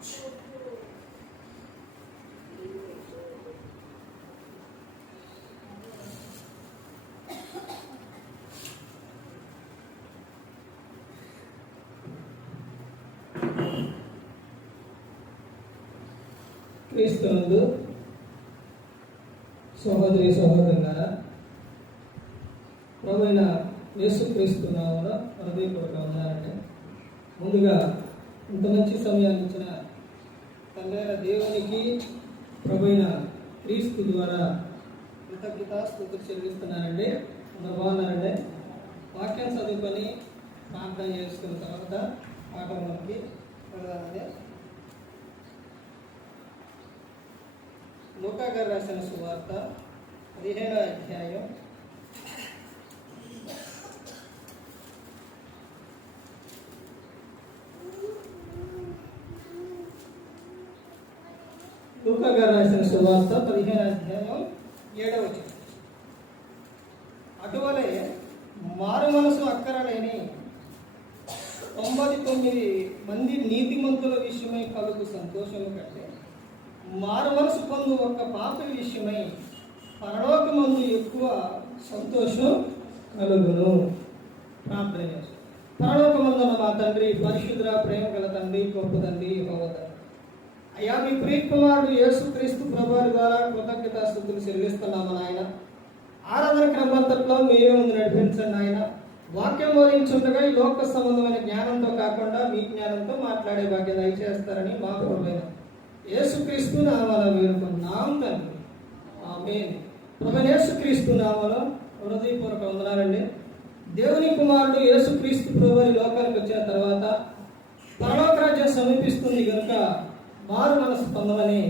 క్రీస్తునందు సహోదరి సహోదరులారా, ప్రభువైన యేసుక్రీస్తు నామమున హృదయపూర్వక వందనాలండి. ముందుగా ఇంత మంచి సమయాన్ని ఇచ్చిన తండ్రైన దేవునికి ప్రభువైన క్రీస్తు ద్వారా కృతజ్ఞతాస్తుతులు చెల్లిస్తున్నానండి. అందరూ బాగున్నారండి. వాక్యం చదువుకొని ప్రార్థన చేసుకున్న తర్వాత పాఠంలోకి వెళ్ళాలండి. లూకా గారు రాసిన సువార్త 15వ అధ్యాయం 7వ వచనం. అటువలే మారు మనసు అక్కరలేని 99 మంది నీతిమంతుల విషయమై కలుగు సంతోషము కంటే మారు మనసు పొందు ఒక్క పాపి విషయమై పరలోకమందు ఎక్కువ సంతోషం కలుగును. ప్రార్థన చేస్తాం. పరలోకమందున్న మా తండ్రి, పరిశుద్ధ ప్రేమ గల తండ్రి, గొప్ప తండ్రి, యెహోవా తండ్రి, అయ్యా మీ ప్రియకుమారుడు యేసుక్రీస్తు ప్రభువారి ద్వారా కృతజ్ఞతాస్తుతులు చెల్లిస్తున్నాము నాయన. ఆరాధన క్రమంతట్లో మీరే ముందు నడిపించండి నాయన. వాక్యం బోధించుండగా ఈ లోక సంబంధమైన జ్ఞానంతో కాకుండా మీ జ్ఞానంతో మాట్లాడే భాగ్యం దయచేస్తారని మా ప్రభువైన యేసుక్రీస్తు నామమున వేడుకుంటున్నాం తండ్రి, ఆమేన్. ప్రభువైన యేసుక్రీస్తు నామమున హృదయపూర్వక వందనాలండి. దేవుని కుమారుడు యేసుక్రీస్తు ప్రభువారి లోకానికి వచ్చిన తర్వాత పరలోక రాజ్యం సమీపిస్తుంది కనుక మారు మనసు పొందమని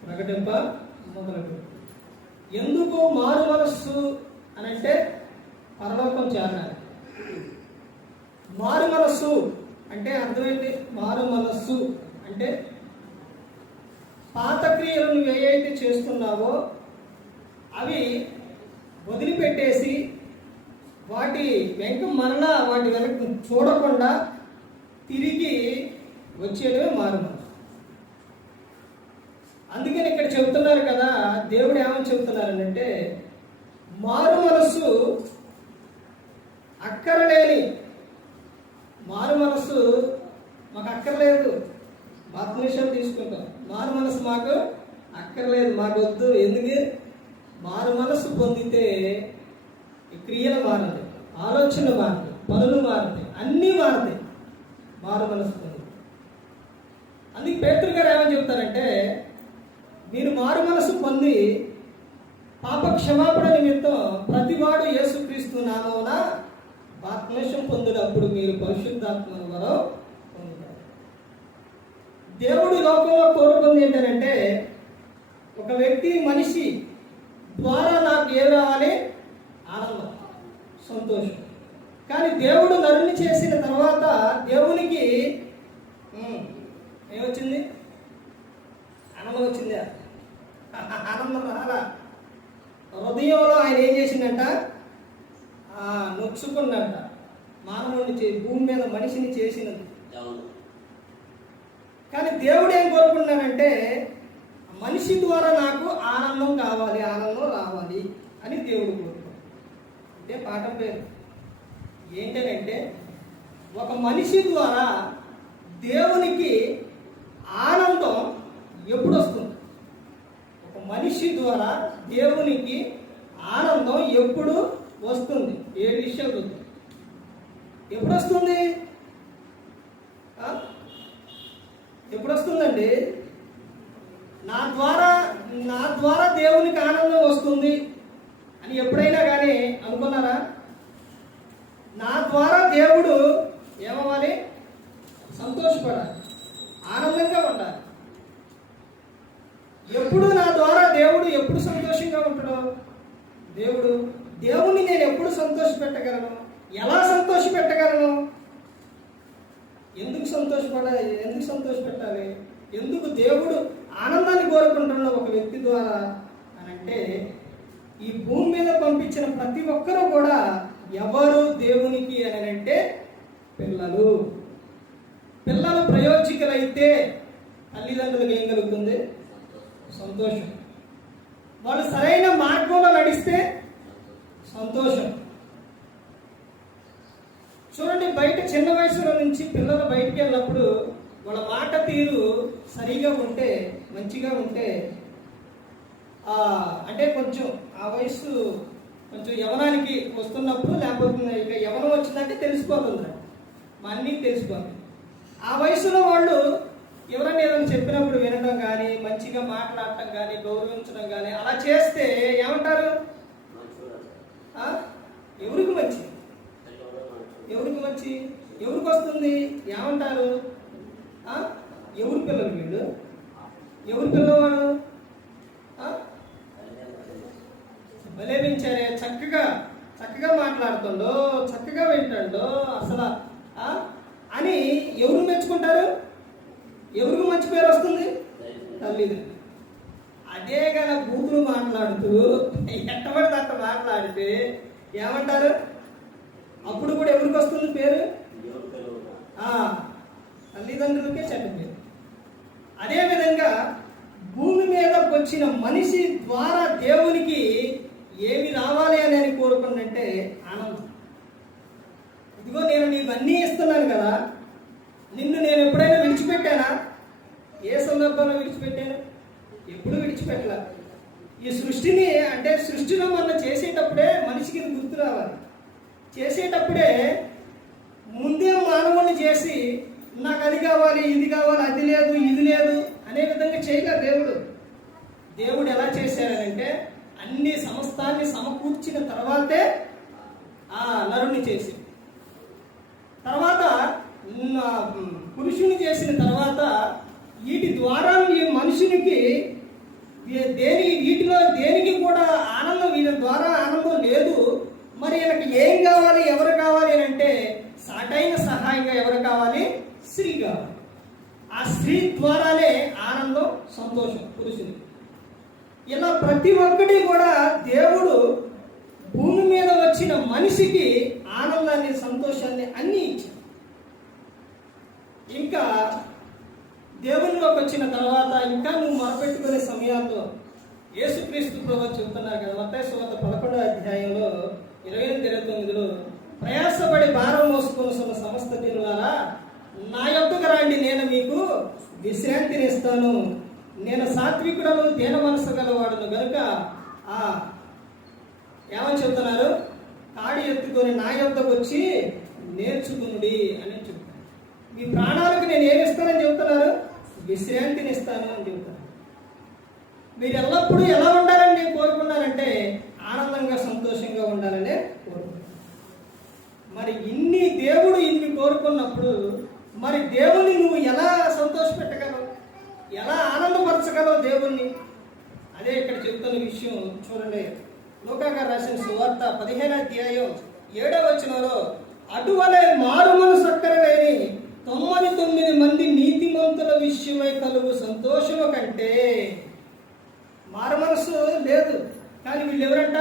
ప్రకటింప మొదలుపెట్టారు. ఎందుకు మారు మనస్సు అని అంటే పరలోకం చేరాలి. మారు మనస్సు అంటే అర్థమైంది. మారు మనస్సు అంటే పాత క్రియలు నువ్వు ఏవైతే చేస్తున్నావో అవి వదిలిపెట్టేసి వాటి వాటి వెనక చూడకుండా తిరిగి వచ్చేదే మారు మనస్సు. అందుకని ఇక్కడ చెబుతున్నారు కదా, దేవుడు ఏమని చెబుతున్నారనంటే మారు మనస్సు అక్కరలేని, మారు మనస్సు మాకు అక్కర్లేదు, ఆత్మనిషం తీసుకుంటాం. మారు మనసు మాకు అక్కర్లేదు, మాకు వద్దు. ఎందుకు? మారు మనస్సు పొందితే ఈ క్రియలు మారతాయి, ఆలోచనలు మారుతాయి, పనులు మారుతాయి, అన్నీ మారుతాయి మారు మనస్సు పొంది. అందుకే పేతురు గారు ఏమని చెప్తారంటే, మీరు మారు మనసు పొంది పాప క్షమాపణ నిమిత్తం ప్రతివాడు యేసుక్రీస్తు నామమున బాప్తిసం పొందినప్పుడు మీరు పరిశుద్ధాత్మను వరం పొందుతారు. దేవుడు లోకంలో కోరుకుంది ఏంటంటే, ఒక వ్యక్తి మనిషి ద్వారా నాకు ఏం రావాలి? ఆనందం, సంతోషం. కానీ దేవుడు నరుని చేసిన తర్వాత దేవునికి ఏమొచ్చింది? ఆనందం వచ్చిందా? ఆనందం రాలా. హృదయంలో ఆయన ఏం చేసిందంట? నొచ్చుకున్నంట. మానవుడిని భూమి మీద మనిషిని చేసినది. కానీ దేవుడు ఏం కోరుకున్నాడంటే, మనిషి ద్వారా నాకు ఆనందం కావాలి, ఆనందం రావాలి అని దేవుడు కోరుకున్నాడు. అంటే పాఠం పేరు ఏంటంటే, ఒక మనిషి ద్వారా దేవునికి ఆనందం ఎప్పుడు వస్తుంది? ఒక మనిషి ద్వారా దేవునికి ఆనందం ఎప్పుడు వస్తుంది? 7 విషయాలు వస్తుంది. ఎప్పుడు వస్తుంది? ఎప్పుడు వస్తుందండి? నా ద్వారా దేవునికి ఆనందం వస్తుంది అని ఎప్పుడైనా కానీ అనుకున్నారా? నా ద్వారా దేవుడు ఏమవ్వాలి? సంతోషపడాలి, ఆనందంగా ఉండాలి. ఎప్పుడు నా ద్వారా దేవుడు ఎప్పుడు సంతోషంగా ఉంటాడో? దేవుణ్ణి నేను ఎప్పుడు సంతోషపెట్టగలను? ఎలా సంతోషపెట్టగలను? ఎందుకు సంతోషపెట్టాలి? ఎందుకు దేవుడు ఆనందాన్ని కోరుకుంటున్న ఒక వ్యక్తి ద్వారా అని అంటే, ఈ భూమి మీద పంపించిన ప్రతి ఒక్కరూ కూడా ఎవరు దేవునికి అని అంటే పిల్లలు ప్రయోజకులైతే తల్లిదండ్రులకు ఏం కలుగుతుంది? సంతోషం. వాళ్ళు సరైన మార్గంలో నడిస్తే సంతోషం. చూడండి, బయట చిన్న వయసులో నుంచి పిల్లలు బయటికి వెళ్ళినప్పుడు వాళ్ళ మాట తీరు సరిగా ఉంటే, మంచిగా ఉంటే, అంటే కొంచెం ఆ వయసు కొంచెం యవనానికి వస్తున్నప్పుడు, లేకపోతే ఇక యవనం వచ్చిందంటే తెలిసిపోతుంది, మా అన్నీ తెలిసిపోతుంది. ఆ వయసులో వాళ్ళు ఎవరైనా ఏదైనా చెప్పినప్పుడు వినడం కానీ, మంచిగా మాట్లాడటం కానీ, గౌరవించడం కానీ అలా చేస్తే ఏమంటారు? ఎవరికి మంచి? ఎవరికి మంచి? ఎవరికి వస్తుంది? ఏమంటారు? ఎవరి పిల్లలు వీళ్ళు? ఎవరి పిల్లవాడు? బలేమించారే, చక్కగా మాట్లాడుతుండో, చక్కగా వింటాడో అసలు అని ఎవరు మెచ్చుకుంటారు? ఎవరికి మంచి పేరు వస్తుంది? తల్లిదండ్రులు. అదే కదా బూతులు మాట్లాడుతూ ఎట్టబడితే అట్ట మాట్లాడితే ఏమంటారు? అప్పుడు కూడా ఎవరికి వస్తుంది పేరు? తల్లిదండ్రులకే చెడ్డ పేరు. అదేవిధంగా భూమి మీద వచ్చిన మనిషి ద్వారా దేవునికి ఏమి రావాలి అని కోరుకుంటే ఆనందం. ఇదిగో నేను నీకు అన్నీ ఇస్తున్నాను కదా, నిన్ను నేను ఎప్పుడైనా విడిచిపెట్టానా? ఏ సందర్భంలో విడిచిపెట్టాను? ఎప్పుడు విడిచిపెట్టలా. ఈ సృష్టిని, అంటే సృష్టిలో మనం చేసేటప్పుడే మనిషికి గుర్తు రావాలి. చేసేటప్పుడే ముందే మానవుని చేసి నాకు అది కావాలి, ఇది కావాలి, అది లేదు, ఇది లేదు అనే విధంగా చేయలే దేవుడు. దేవుడు ఎలా చేశాడంటే అన్ని సమస్తాన్ని సమకూర్చిన తర్వాతే నరుణ్ణి చేసి, తర్వాత పురుషుని చేసిన తర్వాత వీటి ద్వారా ఈ మనుషునికి వీటిలో దేనికి కూడా ఆనందం, వీళ్ళ ద్వారా ఆనందం లేదు. మరి వీళ్ళకి ఏం కావాలి, ఎవరు కావాలి అని అంటే సాటైన సహాయంగా ఎవరు కావాలి? స్త్రీ కావాలి. ఆ స్త్రీ ద్వారానే ఆనందం, సంతోషం పురుషునికి. ఇలా ప్రతి ఒక్కటి కూడా దేవుడు భూమి మీద వచ్చిన మనిషికి ఆనందాన్ని, సంతోషాన్ని అన్నీ ఇచ్చాడు. ఇంకా దేవునిలోకి వచ్చిన తర్వాత ఇంకా నువ్వు మొరపెట్టుకునే సమయాల్లో యేసుక్రీస్తు ప్రభువు చెబుతున్నారు కదా, మత్తయి సువార్త 11వ అధ్యాయంలో 28-29లో, ప్రయాసపడి భారం మోసుకున్న సమస్త జనులారా నా యొద్దకు రండి, నేను మీకు విశ్రాంతిని ఇస్తాను. నేను సాత్వికుడను, దీన మనసు గలవాడును గనుక ఏమని చెప్తున్నారు? కాడి ఎత్తుకొని నా యొద్దకు వచ్చి నేర్చుకునుడి అని చెప్తాను. మీ ప్రాణాలకు నేను ఏమి ఇస్తానని చెప్తున్నారు? విశ్రాంతిని ఇస్తాను అని చెప్తాను. మీరు ఎల్లప్పుడూ ఎలా ఉండాలని నేను కోరుకున్నానంటే ఆనందంగా, సంతోషంగా ఉండాలనే కోరుకున్నాను. మరి దేవుడు ఇన్ని కోరుకున్నప్పుడు మరి దేవుని నువ్వు ఎలా సంతోషపెట్టగలవు? ఎలా ఆనందపరచగలవు దేవుణ్ణి? అదే ఇక్కడ చెప్తున్న విషయం చూడండి. లూకా గారు రాసిన సువార్త 15వ అధ్యాయం 7వ వచనంలో, అటువలే మారు మనసు అక్కరలేని 99 మంది నీతిమంతుల విషయమై కలుగు సంతోషము కంటే, మారు మనసు లేదు కానీ వీళ్ళు ఎవరంట?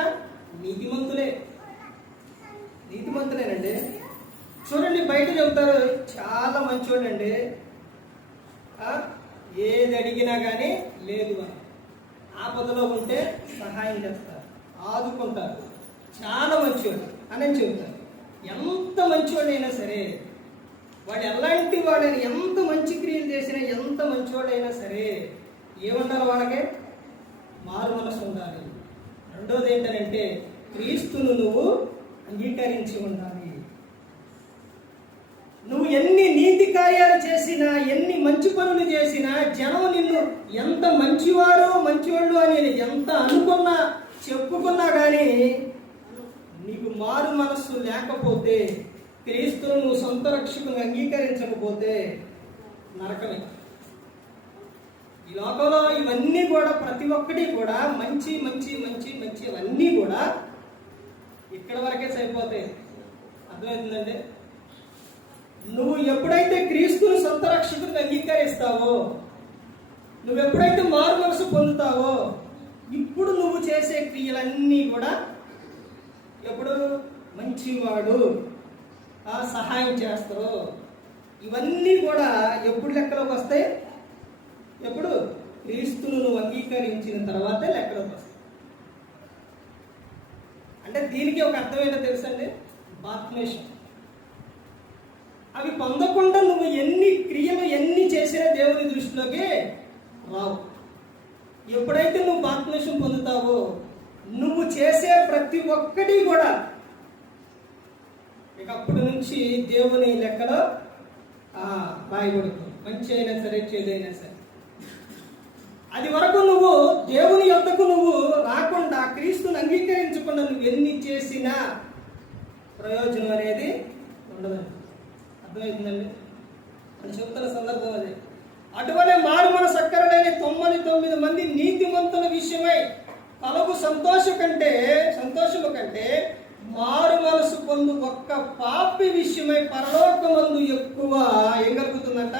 నీతిమంతులేనండి. చూడండి, బయట చెబుతారు చాలా మంచోడండి, ఏది అడిగినా కానీ లేదు అని, ఆపదలో ఉంటే సహాయం చేస్తారు, ఆదుకుంటారు, చాలా మంచివాడు అని చెబుతారు. ఎంత మంచివాడైనా సరే, వాడు ఎలాంటి వాడైనా, ఎంత మంచి క్రియలు చేసినా, ఎంత మంచివాడైనా సరే ఏముండాలి? వాళ్ళకే మారు మనసు ఉండాలి. రెండోది ఏంటంటే క్రీస్తును నువ్వు అంగీకరించి ఉండాలి. నువ్వు ఎన్ని నీతి కార్యాలు చేసినా, ఎన్ని మంచి పనులు చేసినా, జనం నిన్ను ఎంత మంచివాళ్ళు అని ఎంత అనుకున్నా, చెప్పుకున్నా కానీ నీకు మారు మనస్సు లేకపోతే, క్రీస్తును నువ్వు సొంత రక్షకుని అంగీకరించకపోతే నరకమే. ఈ లోకంలో ఇవన్నీ కూడా, ప్రతి ఒక్కటి కూడా మంచి అవన్నీ కూడా ఇక్కడ వరకే సరిపోతాయి. అర్థమవుతుందండి? నువ్వు ఎప్పుడైతే క్రీస్తుని సొంత రక్షకుని అంగీకరిస్తావో, నువ్వు ఎప్పుడైతే మారు మనసు పొందుతావో, ఇప్పుడు నువ్వు చేసే క్రియలన్నీ కూడా ఎప్పుడు మంచివాడు, సహాయం చేస్తారు, ఇవన్నీ కూడా ఎప్పుడు లెక్కలోకి వస్తాయి? ఎప్పుడు? క్రీస్తును నువ్వు అంగీకరించిన తర్వాతే లెక్కలోకి వస్తాయి. అంటే దీనికి ఒక అర్థం ఏంటో తెలుసండి, బాప్తిస్మం. అవి పొందకుండా నువ్వు ఎన్ని క్రియలు ఎన్ని చేసినా దేవుని దృష్టిలోకి రావు. ఎప్పుడైతే నువ్వు బాప్తిస్మం పొందుతావో నువ్వు చేసే ప్రతి ఒక్కటి కూడా ఇక అప్పటి నుంచి దేవుని లెక్కలో రాయబడుతుంది. మంచి అయినా సరే, చెడైనా సరే. అది వరకు నువ్వు దేవుని యొద్దకు నువ్వు రాకుండా, క్రీస్తుని అంగీకరించకుండా నువ్వు ఎన్ని చేసినా ప్రయోజనం అనేది ఉండదండి. అర్థమవుతుందండి? అని చెప్తున్న సందర్భం అది. అటువలే మారు మనసు అక్కరలేని 99 మంది నీతిమంతుల విషయమై కలుగు సంతోషము కంటే మారు మనసు పొందు ఒక్క పాపి విషయమై పరలోకమందు ఎక్కువ ఏం కలుగుతుందంట?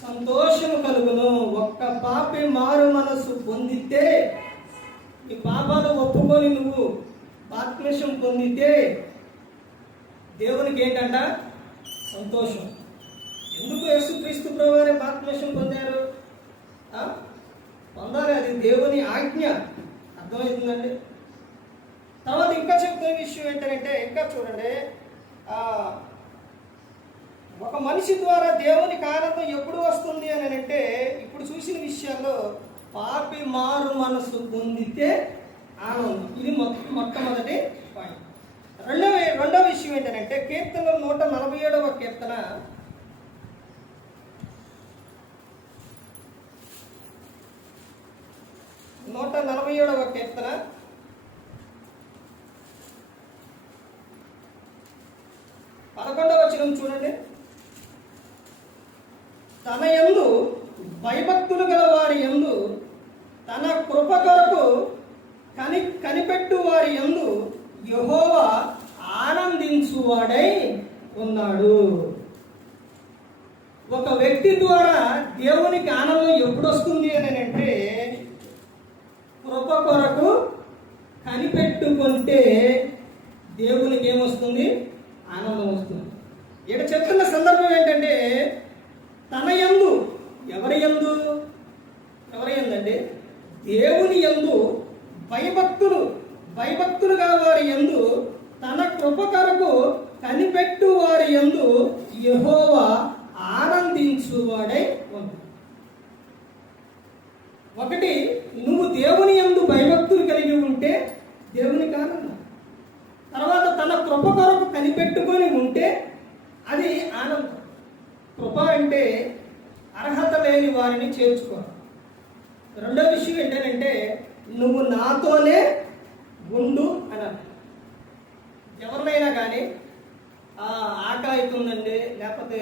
సంతోషము కలుగును. ఒక్క పాపి మారు మనసు పొందితే, ఈ పాపాలు ఒప్పుకొని నువ్వు బాప్తిస్మం పొందితే దేవునికి ఏంటంట? సంతోషం. ఎందుకు యేసుక్రీస్తు ప్రభువారే బాప్తిస్మం పొందారు? పొందాలి, అది దేవుని ఆజ్ఞ. అర్థమవుతుందండి? తర్వాత ఇంకా చెప్తున్న విషయం ఏంటంటే, ఇంకా చూడండి, ఒక మనిషి ద్వారా దేవునికి ఆనందం ఎప్పుడు వస్తుంది అని అంటే, ఇప్పుడు చూసిన విషయాల్లో పాపి మారు మనసు పొందితే ఆనందం. ఇది మొట్టమొదటి పాయింట్. రెండవ విషయం ఏంటంటే, కీర్తన 147వ కీర్తన 147వ కీర్తన 11వ వచనం చూడండి. తన యందు భయభక్తులు గల వారి యందు, తన కృప కొరకు కనిపెట్టు వారి యందు యెహోవా ఆనందించువాడై ఉన్నాడు. ఒక వ్యక్తి ద్వారా దేవునికి ఆనందం ఎప్పుడు వస్తుంది అని అంటే, కృప కొరకు కనిపెట్టుకుంటే దేవునికి ఏమొస్తుంది? ఆనందం వస్తుంది. ఇక్కడ చెప్తున్న సందర్భం ఏంటంటే, తన యందు, ఎవరి యందు అంటే దేవుని యందు భయభక్తులు గల వారి యందు, తన కృప కొరకు కనిపెట్టు వారి యందు యెహోవా ఆనందించువాడై ఉన్నాడు. ఒకటి, నువ్వు దేవుని యందు భయభక్తులు కలిగి ఉంటే దేవునికి ఆనందం. తర్వాత తన కృప కొరకు కనిపెట్టుకొని ఉంటే అది ఆనందం. కృప అంటే అర్హత లేని వారిని చేర్చుకోవాలి. రెండో విషయం ఏంటంటే, నువ్వు నాతోనే ఉండు అన్నారు. ఎవరినైనా కానీ ఆకలి అవుతుందండి, లేకపోతే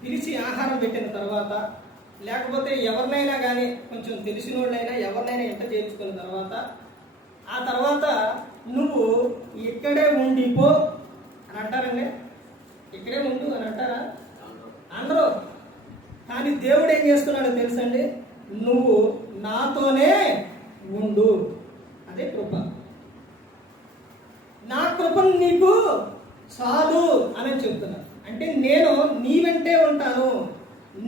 పిలిచి ఆహారం పెట్టిన తర్వాత, లేకపోతే ఎవరినైనా కానీ కొంచెం తెలిసిన వాళ్ళైనా ఎవరినైనా ఇంట చేర్చుకున్న తర్వాత, ఆ తర్వాత నువ్వు ఇక్కడే ఉండిపో అని అంటారండి. ఇక్కడే ఉండు అని అంటారా? అందరూ. కానీ దేవుడు ఏం చేస్తున్నాడో తెలుసండి, నువ్వు నాతోనే ఉండు. అదే కృప. నా కృపను నీకు చాలు అని చెప్తున్నాను. అంటే నేను నీ వెంటే ఉంటాను,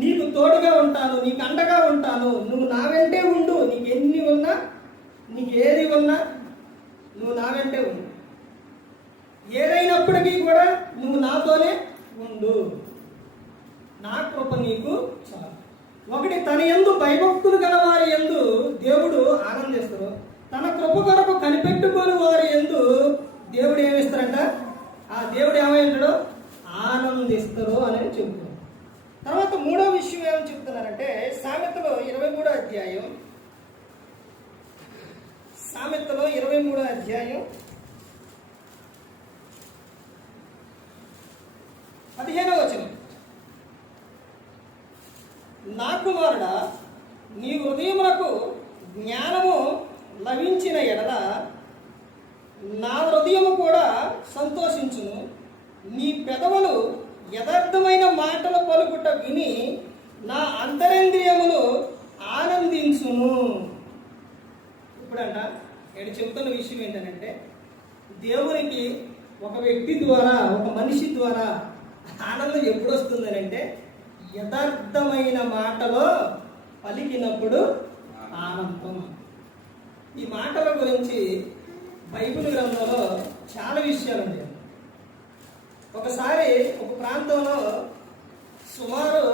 నీకు తోడుగా ఉంటాను, నీకు అండగా ఉంటాను. నువ్వు నా వెంటే ఉండు. నీకు ఎన్ని ఉన్నా, నీకు ఏది ఉన్నా నువ్వు నా వెంటే ఉండు. ఏదైనప్పటికీ కూడా నువ్వు నాతోనే ఉండు. నా కృప నీకు చాలు. ఒకటి, తన యందు భయభక్తులు గల వారి యందు దేవుడు ఆనందిస్తారు. తన కృప కొరకు కనిపెట్టుకొని వారి యందు దేవుడు ఏమిస్తారంట? ఆ దేవుడు ఏమైంటాడో ఆనందిస్తారు అని చెబుతున్నారు. తర్వాత మూడో విషయం ఏమని చెప్తున్నారంటే, సామెతలో 23వ అధ్యాయం 15వ వచనం. నా కుమారుడా, నీ హృదయములకు జ్ఞానము లభించిన ఎడల నా హృదయము కూడా సంతోషించును. నీ పెదవులు యథార్థమైన మాటలు పలుకుట విని నా అంతరేంద్రియములు ఆనందించును. ఇప్పుడంట ఇక్కడ చెప్తున్న విషయం ఏంటంటే, దేవునికి ఒక వ్యక్తి ద్వారా, ఒక మనిషి ద్వారా ఆనందం ఎప్పుడు వస్తుందని అంటే, యథార్థమైన మాటలో పలికినప్పుడు ఆనందం. ఈ మాటల గురించి బైబిల్ గ్రంథంలో చాలా విషయాలు ఉన్నాయి. ఒకసారి ఒక ప్రాంతంలో సుమారు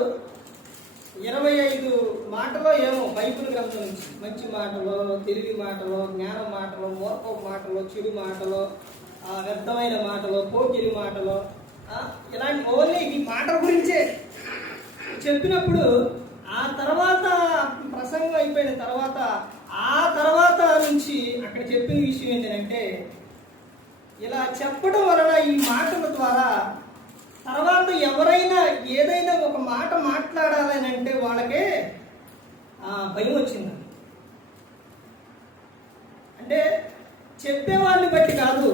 25 మాటలో ఏమో బైబిల్ గ్రంథం నుంచి మంచి మాటలు, తెలివి మాటలు, జ్ఞానం మాటలు, మూర్ఖపు మాటలు, చెడు మాటలు, వ్యర్థమైన మాటలు, పోకిరి మాటలు, ఇలాంటి ఓన్లీ ఈ మాటల గురించే చెప్పినప్పుడు ఆ తర్వాత ప్రసంగం అయిపోయిన తర్వాత ఆ తర్వాత నుంచి అక్కడ చెప్పిన విషయం ఏంటంటే, ఇలా చెప్పడం వలన ఈ మాటల ద్వారా తర్వాత ఎవరైనా ఏదైనా ఒక మాట మాట్లాడాలని అంటే వాళ్ళకే భయం వచ్చింది. అంటే చెప్పేవాడిని బట్టి కాదు,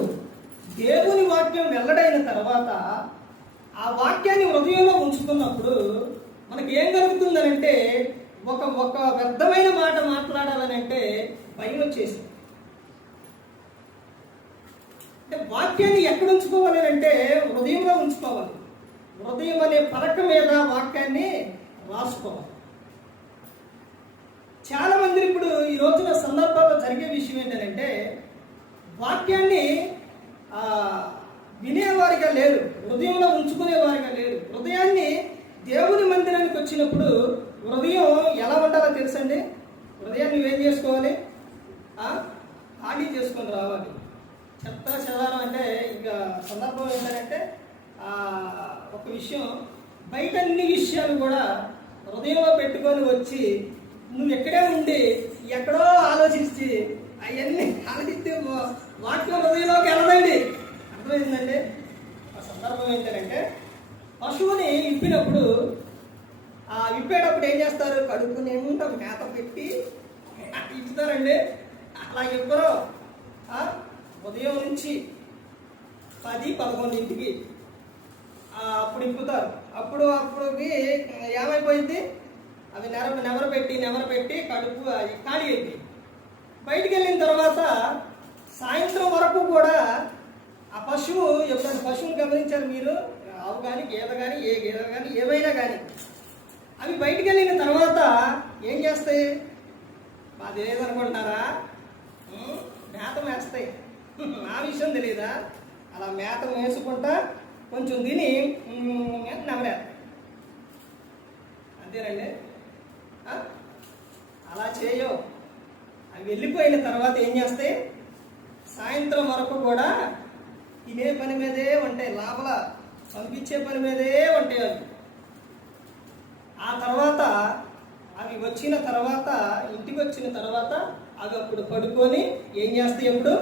దేవుని వాక్యం వెల్లడైన తర్వాత ఆ వాక్యాన్ని హృదయంలో ఉంచుకున్నప్పుడు మనకి ఏం కలుగుతుందనంటే, ఒక వ్యర్థమైన మాట మాట్లాడాలని అంటే భయం వచ్చేసింది. అంటే వాక్యాన్ని ఎక్కడ ఉంచుకోవాలి అంటే హృదయంలో ఉంచుకోవాలి. హృదయం అనే పలక మీద వాక్యాన్ని రాసుకోవాలి. చాలా మంది ఇప్పుడు ఈ రోజున సందర్భాల్లో జరిగే విషయం ఏంటంటే, వాక్యాన్ని వినేవారిగా లేరు, హృదయంలో ఉంచుకునేవారిగా లేరు. హృదయాన్ని దేవుని మందిరానికి వచ్చినప్పుడు హృదయం ఎలా ఉండాలో తెలుసండి. హృదయాన్ని నువ్వేం చేసుకోవాలి? ఖాళీ చేసుకొని రావాలి. చెత్త చెదారం అంటే ఇక సందర్భం ఏంటంటే, ఒక విషయం బయట అన్ని విషయాలు కూడా హృదయంలో పెట్టుకొని వచ్చి నువ్వు ఎక్కడే ఉండి ఎక్కడో ఆలోచించి అవన్నీ ఆలోచిస్తే వాక్యం హృదయంలోకి వెళ్ళదండి. అర్థమైందండి? ఆ సందర్భం ఏంటంటే, పశువుని విప్పినప్పుడు విప్పేటప్పుడు ఏం చేస్తారు? కడుపుని ఏముంటాం మేత పెట్టి ఇచ్చుతారండి. అలా ఇవ్వరు. ఉదయం నుంచి 10-11 అప్పుడు ఇప్పుతారు. అప్పుడుకి ఏమైపోయింది? అవి నెమరు పెట్టి కడుపు ఖాళీ అయింది. బయటికి వెళ్ళిన తర్వాత సాయంత్రం వరకు కూడా ఆ పశువు, ఎప్పుడైనా పశువుని గమనించారు మీరు? ఆవు కానీ గేదె కానీ ఏ గేదె కానీ ఏమైనా కానీ అవి బయటికి వెళ్ళిన తర్వాత ఏం చేస్తాయి? మాది లేదనుకుంటున్నారా? మేత మేస్తాయి. ఆ విషయం తెలియదా? అలా మేత వేసుకుంటా కొంచెం తిని నమ్మలేదు. అంతేనండి. అలా చేయవు. అవి వెళ్ళిపోయిన తర్వాత ఏం చేస్తాయి? సాయంత్రం వరకు కూడా తినే పని మీదే ఉంటాయి, లోపల పంపించే పని మీదే ఉంటాయి అవి. ఆ తర్వాత అవి వచ్చిన తర్వాత, ఇంటికి వచ్చిన తర్వాత అవి అప్పుడు పడుకొని ఏం చేస్తాయి? ఎప్పుడు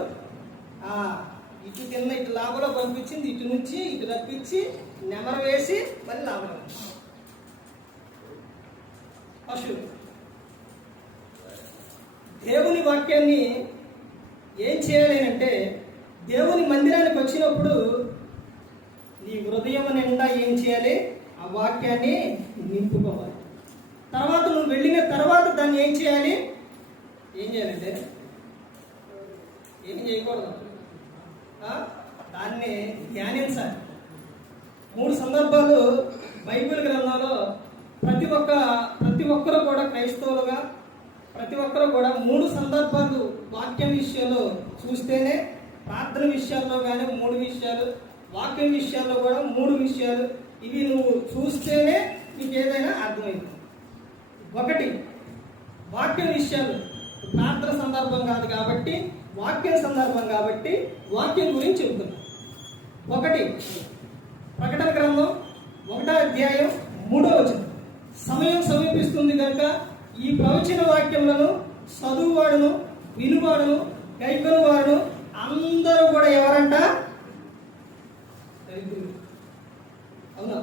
ఇటు కింద ఇటు లోపల పంపించింది, ఇటు నుంచి ఇటు రప్పించి నెమరు వేసి మళ్ళీ లోపల పశువు. దేవుని వాక్యాన్ని ఏం చేయాలి అంటే, దేవుని మందిరానికి వచ్చినప్పుడు నీ హృదయం నిండా ఏం చేయాలి? ఆ వాక్యాన్ని నింపుకోవాలి. తర్వాత నువ్వు వెళ్ళిన తర్వాత దాన్ని ఏం చేయాలి? ఏం చేయాలంటే ఏం చేయకూడదు, దాన్ని ధ్యానించాలి. 3 సందర్భాలు బైబిల్ గ్రంథంలో ప్రతి ఒక్కరు కూడా క్రైస్తవులుగా ప్రతి ఒక్కరు కూడా 3 సందర్భాలు వాక్యం విషయంలో చూస్తేనే, ప్రార్థన విషయాల్లో కానీ 3 విషయాలు, వాక్యం విషయాల్లో కూడా 3 విషయాలు, ఇవి నువ్వు చూస్తేనే నీకు ఏదైనా అర్థమైంది. 1 వాక్యం విషయాలు, ప్రార్థన సందర్భం కాదు కాబట్టి వాక్యం సందర్భం కాబట్టి వాక్యం గురించి చెబుతున్నా. 1 ప్రకటన గ్రంథం 1వ అధ్యాయం 3వ వచనం. సమయం సమీపిస్తుంది కనుక ఈ ప్రవచన వాక్యములను చదువువాడును, వినువాడును, గైకొనువాడును అందరూ కూడా ఎవరంట? దరిద్రులు. అవునా?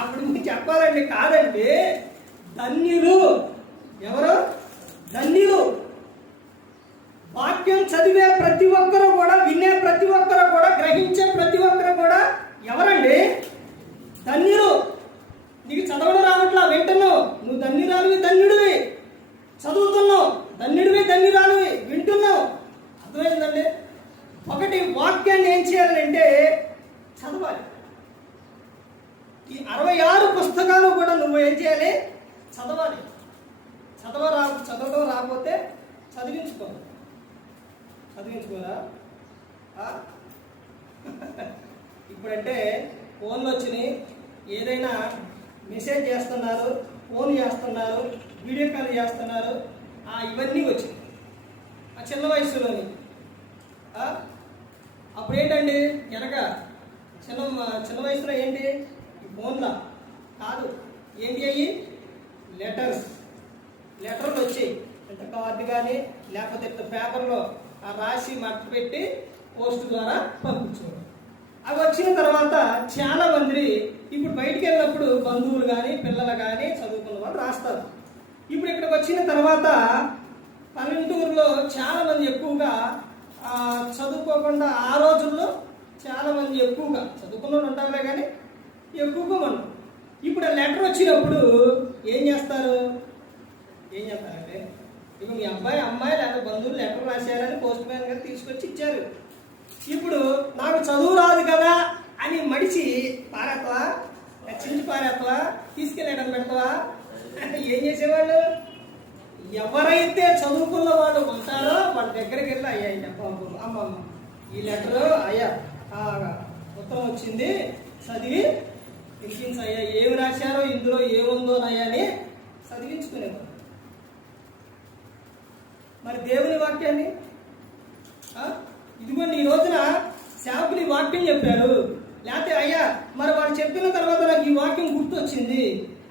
అప్పుడు మీకు చెప్పాలండి, కాదండి, ధన్యులు. ఎవరు ధన్యులు? వాక్యం చదివే ప్రతి ఒక్కరూ కూడా, వినే ప్రతి ఒక్కరూ కూడా, గ్రహించే ప్రతి ఒక్కరూ కూడా ఎవరండి? ధన్యులు. నీకు చదవడం రావట్లా, వింటున్నావు, నువ్వు ధన్యురాలివి, ధన్యుడివి. చదువుతున్నావు, ధన్యుడివి, ధన్యురాలివి, వింటున్నావు. అర్థమైందండి? 1 వాక్యాన్ని ఏం చేయాలంటే చదవాలి. ఏం చేయాలి? చదవాలి. చదవడం రాకపోతే చదివించుకోరా? ఇప్పుడంటే ఫోన్లు వచ్చినాయి, ఏదైనా మెసేజ్ చేస్తున్నారు, ఫోన్ చేస్తున్నారు, వీడియో కాల్ చేస్తున్నారు, ఇవన్నీ వచ్చినాయి ఆ చిన్న వయసులోని. అప్పుడు ఏంటండి వెనక చిన్న వయసులో ఏంటి? ఈ ఫోన్లా కాదు, ఏంటి అయ్యి లెటర్లు వచ్చాయి. ఇంత కార్డు కానీ లేకపోతే ఇంత పేపర్లో రాసి మట్టు పెట్టి పోస్ట్ ద్వారా పంపించేవారు. అవి వచ్చిన తర్వాత చాలా మంది ఇప్పుడు బయటికి వెళ్ళినప్పుడు బంధువులు కానీ పిల్లలు కానీ చదువుకున్న వాళ్ళు రాస్తారు. ఇప్పుడు ఇక్కడికి వచ్చిన తర్వాత పల్లెటూరులో చాలా మంది ఎక్కువగా చదువుకోకుండా, ఆ రోజుల్లో చాలా మంది ఎక్కువగా చదువుకున్న వాళ్ళు ఉంటారులే కానీ ఎక్కువగా మనం ఇప్పుడు ఆ లెటర్ వచ్చినప్పుడు ఏం చేస్తారంటే ఇక మీ అమ్మాయి లేదా బంధువులు లెటర్ రాశారని పోస్ట్ మ్యాన్ గారు తీసుకొచ్చి ఇచ్చారు. ఇప్పుడు నాకు చదువు రాదు కదా అని మడిచి పారేత్తవా, చించి పారేత్తవా, తీసుకెళ్ళడం పెడతావా అంటే ఏం చేసేవాళ్ళు? ఎవరైతే చదువుకున్న వాళ్ళు ఉంటారో వాళ్ళ దగ్గరికి వెళ్ళి అయ్యా బాబు అమ్మమ్మ ఈ లెటరు అయ్యా ఉత్తరం వచ్చింది, చదివి వినిపించయ్యా, ఏమి రాశారో ఇందులో ఏముందోనయ్యా అని చదివించుకునేవారు. మరి దేవుని వాక్యాన్ని ఇదిగోండి ఈ రోజున సేవకులు ఈ వాక్యం చెప్పారు, లేకపోతే అయ్యా మరి వాళ్ళు చెప్పిన తర్వాత నాకు ఈ వాక్యం గుర్తొచ్చింది,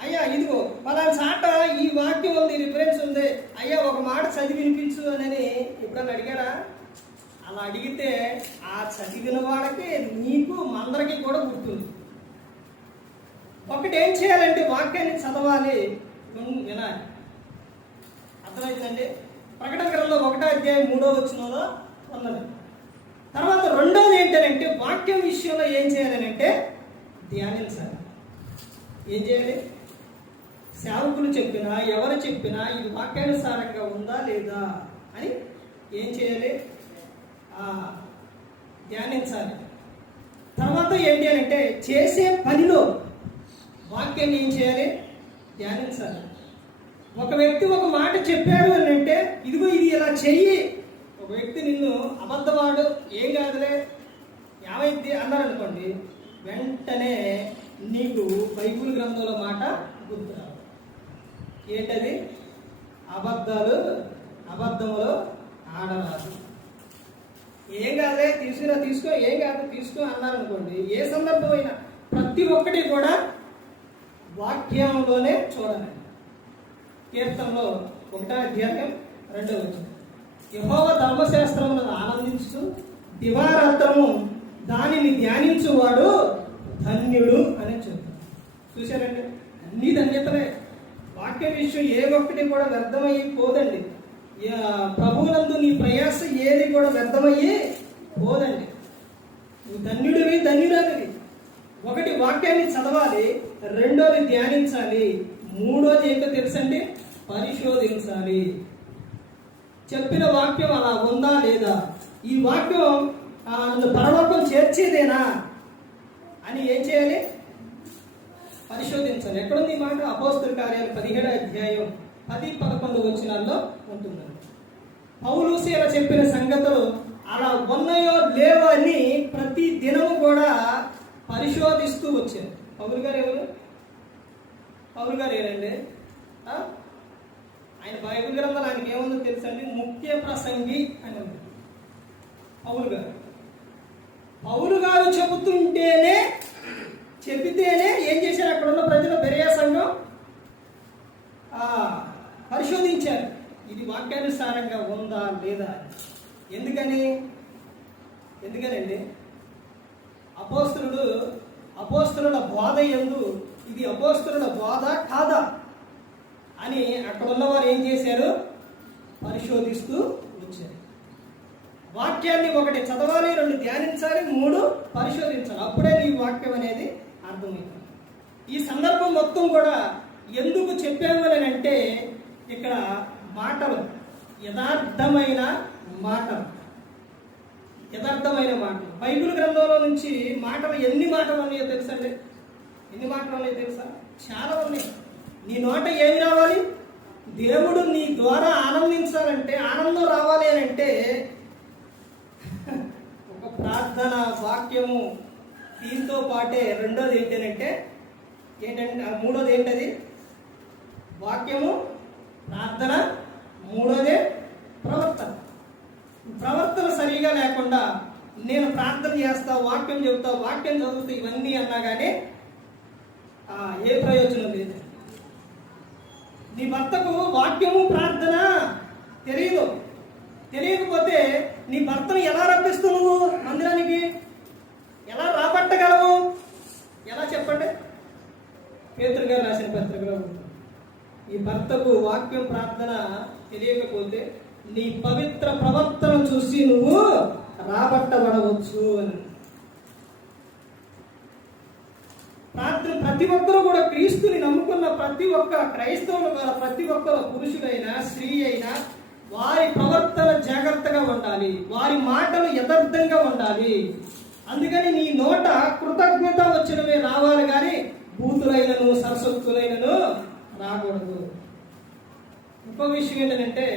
అయ్యా ఇదిగో పలానా చాట ఈ వాక్యం ఉంది, రిఫరెన్స్ ఉంది, అయ్యా ఒక మాట చదివి వినిపించు అని ఎప్పుడన్నా అడిగారా? అలా అడిగితే ఆ చదివిన వాడికి నీకు అందరికీ కూడా గుర్తుంది. ఒకటి ఏం చేయాలంటే వాక్యాన్ని చదవాలి, వినాలి. అర్థమైందండి? ప్రకటన గ్రంథం 1వ అధ్యాయం 3వ వచనంలో ఉన్నది. తర్వాత రెండోది ఏంటంటే వాక్యం విషయంలో ఏం చేయాలంటే ధ్యానించాలి. ఏం చేయాలి? సేవకులు చెప్పినా ఎవరు చెప్పినా ఇది వాక్యానుసారంగా ఉందా లేదా అని ఏం చేయాలి? ధ్యానించాలి. తర్వాత ఏంటి అంటే చేసే పనిలో వాక్యాన్ని ఏం చేయాలి? ధ్యానించాలి. ఒక వ్యక్తి ఒక మాట చెప్పాడు అని అంటే ఇదిగో ఇది ఇలా చెయ్యి, ఒక వ్యక్తి నిన్ను అబద్ధవాడు ఏం కాదులే ఏమైంది అన్నారనుకోండి, వెంటనే నీకు బైబిల్ గ్రంథంలో మాట గుర్తురావు. ఏంటది? అబద్ధములో ఆడరాదు. ఏం కాదులే తీసుకో ఏం కాదు తీసుకో అన్నారనుకోండి, ఏ సందర్భం అయినా ప్రతి ఒక్కటి కూడా వాక్యంలోనే చూడాలి. కీర్తనలో 1వ అధ్యాయం 2వ వచనం, యెహోవా ధర్మశాస్త్రములను ఆనందించు దివారాత్రము దానిని ధ్యానించువాడు ధన్యుడు అని చెప్తారు. చూశారండి? అన్ని ధన్యతలే. వాక్య విషయం ఏ ఒక్కటి కూడా వ్యర్థమయ్యి పోదండి. ప్రభువునందు నీ ప్రయాస ఏది కూడా వ్యర్థమయ్యి పోదండి. నువ్వు ధన్యురాలివి. ఒకటి వాక్యాన్ని చదవాలి, రెండోది ధ్యానించాలి, మూడోది ఏంటో తెలుసండి? పరిశోధించాలి. చెప్పిన వాక్యం అలా ఉందా లేదా, ఈ వాక్యం పరలోకం చేర్చేదేనా అని ఏం చేయాలి? పరిశోధించాలి. ఎక్కడుంది ఈ మాట? అపోస్తలుల కార్యాలు 17వ అధ్యాయం 10-11 వచనాల్లో ఉంటుందండి. పౌలు శీల చెప్పిన సంగతులు అలా ఉన్నాయో లేవో అని ప్రతి దినము కూడా పరిశోధిస్తూ వచ్చారు. పౌలు గారు ఎవరు? పౌలు గారు ఏనండి? ఆయన బైబిల్ గ్రంథాలు ఆయనకి ఏముందో తెలుసండి? ముఖ్య ప్రసంగి అని ఉంది పౌలు గారు చెబితేనే ఏం చేశారు? అక్కడ ఉన్న ప్రజలు బెరియా సంఘం పరిశోధించారు, ఇది వాక్యానుసారంగా ఉందా లేదా. ఎందుకనండి? అపోస్తలుల బోధ యందు ఇది అపోస్తలుల బోధ కాదా అని అక్కడ ఉన్నవారు ఏం చేశారు? పరిశోధిస్తూ వచ్చారు. వాక్యాన్ని ఒకటి చదవాలి, 2 ధ్యానించాలి, 3 పరిశోధించాలి. అప్పుడే ఈ వాక్యం అనేది అర్థమవుతుంది. ఈ సందర్భం మొత్తం కూడా ఎందుకు చెప్పాము అని అంటే ఇక్కడ మాటలు యథార్థమైన మాటలు. బైబిల్ గ్రంథంలో నుంచి మాటలు ఎన్ని మాటలు ఉన్నాయో తెలుసా? చాలా ఉన్నాయి. నీ నోట ఏమి రావాలి? దేవుడు నీ ద్వారా ఆనందించాలంటే, ఆనందం రావాలి అని అంటే ఒక ప్రార్థన, వాక్యము, దీంతో పాటే రెండోది ఏంటంటే మూడోది ఏంటది? వాక్యము, ప్రార్థన, మూడోదే ప్రవర్తన. ప్రవర్తన సరిగా లేకుండా నేను ప్రార్థన చేస్తా, వాక్యం చెబుతా, వాక్యం చదువుతా, ఇవన్నీ అన్నా కానీ ఏ ప్రయోజనం లేదు. నీ భర్తకు వాక్యము, ప్రార్థన తెలియకపోతే నీ భర్తను ఎలా రప్పిస్తావు? నువ్వు మందిరానికి ఎలా రాబట్టగలవు? ఎలా చెప్పండి? పేతురు గారు రాసిన పత్రికలో ఈ భర్తకు వాక్యం, ప్రార్థన తెలియకపోతే నీ పవిత్ర ప్రవర్తన చూసి నువ్వు రాబట్టబడవచ్చు అని. ప్రార్థన ప్రతి ఒక్కరూ కూడా, క్రీస్తుని నమ్ముకున్న ప్రతి ఒక్క క్రైస్తవులు, ప్రతి ఒక్క పురుషుడైనా స్త్రీ అయినా వారి ప్రవర్తన జాగ్రత్తగా ఉండాలి, వారి మాటలు యథార్థంగా ఉండాలి. అందుకని నీ నోట కృతజ్ఞత వచ్చినవే రావాలి కానీ బూతులైనను సరస్వతులైనను రాకూడదు. ఇంకో విషయం ఏంటంటే,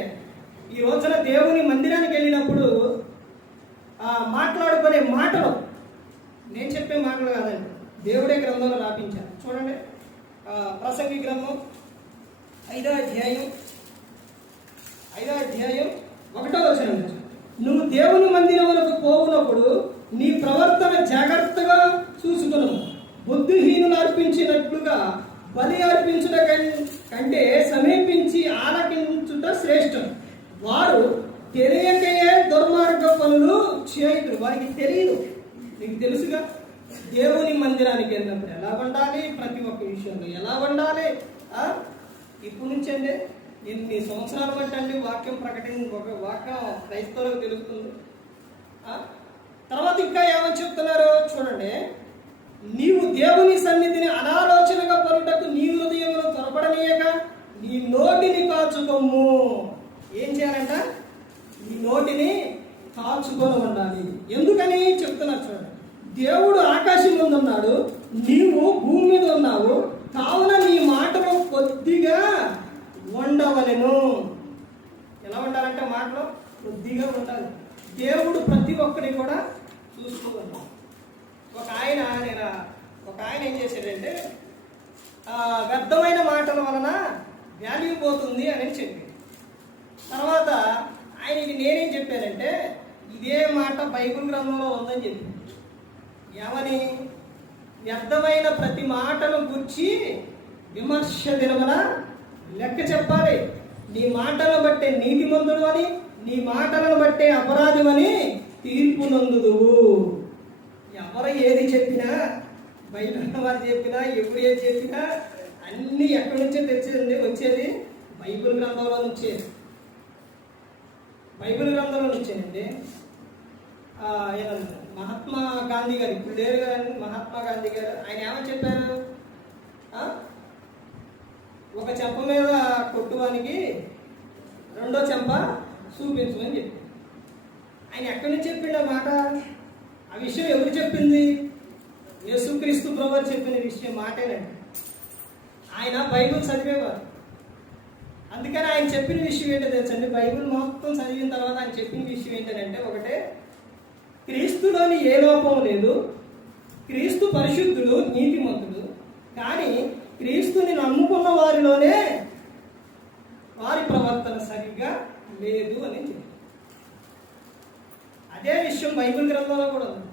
ఈ రోజున దేవుని మందిరానికి వెళ్ళినప్పుడు మాట్లాడుకునే మాటలు, నేను చెప్పే మాటలు కాదండి, దేవుడే గ్రంథంలో రాపించాను. చూడండి, ప్రసంగి గ్రంథం 5వ అధ్యాయం 1వ వచనం. నువ్వు దేవుని మందిరములకు పోవునప్పుడు నీ ప్రవర్తన జాగ్రత్తగా చూసుకును. బుద్ధిహీనులు అర్పించినట్లుగా బలి అర్పించుట కంటే సమీపించి ఆలకించుట శ్రేష్టం. వారు తెలియకయే దుర్మార్గ పనులు చేయుదురు. వారికి తెలియదు. నీకు తెలుసుగా, దేవుని మందిరానికి వెళ్ళినప్పుడు ఎలా ఉండాలి, ప్రతి ఒక్క విషయంలో ఎలా ఉండాలి. ఇప్పుడు నుంచి అండి ఎన్ని సంవత్సరాలు బట్టి అండి వాక్యం వాక్యం క్రైస్తవులకు తెలుస్తుంది. తర్వాత ఇంకా ఏమని చెప్తున్నారు చూడండి, నీవు దేవుని సన్నిధిని అనాలోచనగా పలుటకు నీ హృదయమును త్వరపడనీయక నీ నోటిని కాచుకోము. ఏం చేయాలంట? నీ నోటిని కాచుకొని ఉండాలి. ఎందుకని చెప్తున్నారు చూడండి, దేవుడు ఆకాశం ముందు ఉన్నాడు, నీవు భూమి మీద ఉన్నావు, కావున నీ మాటలు కొద్దిగా ఉండవలెను. ఎలా ఉండాలంటే మాటలు కొద్దిగా ఉండాలి. దేవుడు ప్రతి ఒక్కరిని కూడా చూస్తూ ఉన్నాడు. ఒక ఆయన ఏం చేశాడంటే, వ్యర్థమైన మాటల వలన వాల్యూ పోతుంది అని చెప్పి, తర్వాత ఆయనకి నేనేం చెప్పానంటే, ఇదే మాట బైబిల్ గ్రంథంలో ఉందని చెప్పి, ఏమని? వ్యర్థమైన ప్రతి మాటను గుర్చి విమర్శ దినమున లెక్క చెప్పాలి. నీ మాటలను బట్టే నీతిమంతుడు అని, నీ మాటలను బట్టే అపరాధమని తీర్పు నందుదువు. ఎవరు ఏది చెప్పినా, బయట వారు చెప్పినా, ఎవరు ఏది చెప్పినా అన్ని ఎక్కడి నుంచో వచ్చేది బైబిల్ గ్రంథంలో నుంచే. బైబిల్ గ్రంథంలో నుంచేనండి. మహాత్మా గాంధీ గారు, ఇప్పుడు లేరు కదండి, మహాత్మా గాంధీ గారు, ఆయన ఏమని చెప్పారు? ఒక చెంప మీద కొట్టువానికి రెండో చెంప చూపించమని చెప్పి. ఆయన ఎక్కడి నుంచి చెప్పిండు ఆ మాట? ఆ విషయం ఎవరు చెప్పింది? యేసుక్రీస్తు ప్రభువు చెప్పిన విషయం మాటేనండి. ఆయన బైబిల్ చదివేవారు. అందుకని ఆయన చెప్పిన విషయం ఏంటో తెలుసండి, బైబిల్ మొత్తం చదివిన తర్వాత ఆయన చెప్పిన విషయం ఏంటంటే, ఒకటే, క్రీస్తులోని ఏ లోపం లేదు, క్రీస్తు పరిశుద్ధుడు, నీతిమంతుడు, కానీ క్రీస్తుని నమ్ముకున్న వారిలోనే వారి ప్రవర్తన సరిగ్గా లేదు అని చెప్పి. అదే విషయం బైబిల్ గ్రంథంలో కూడా ఉంది.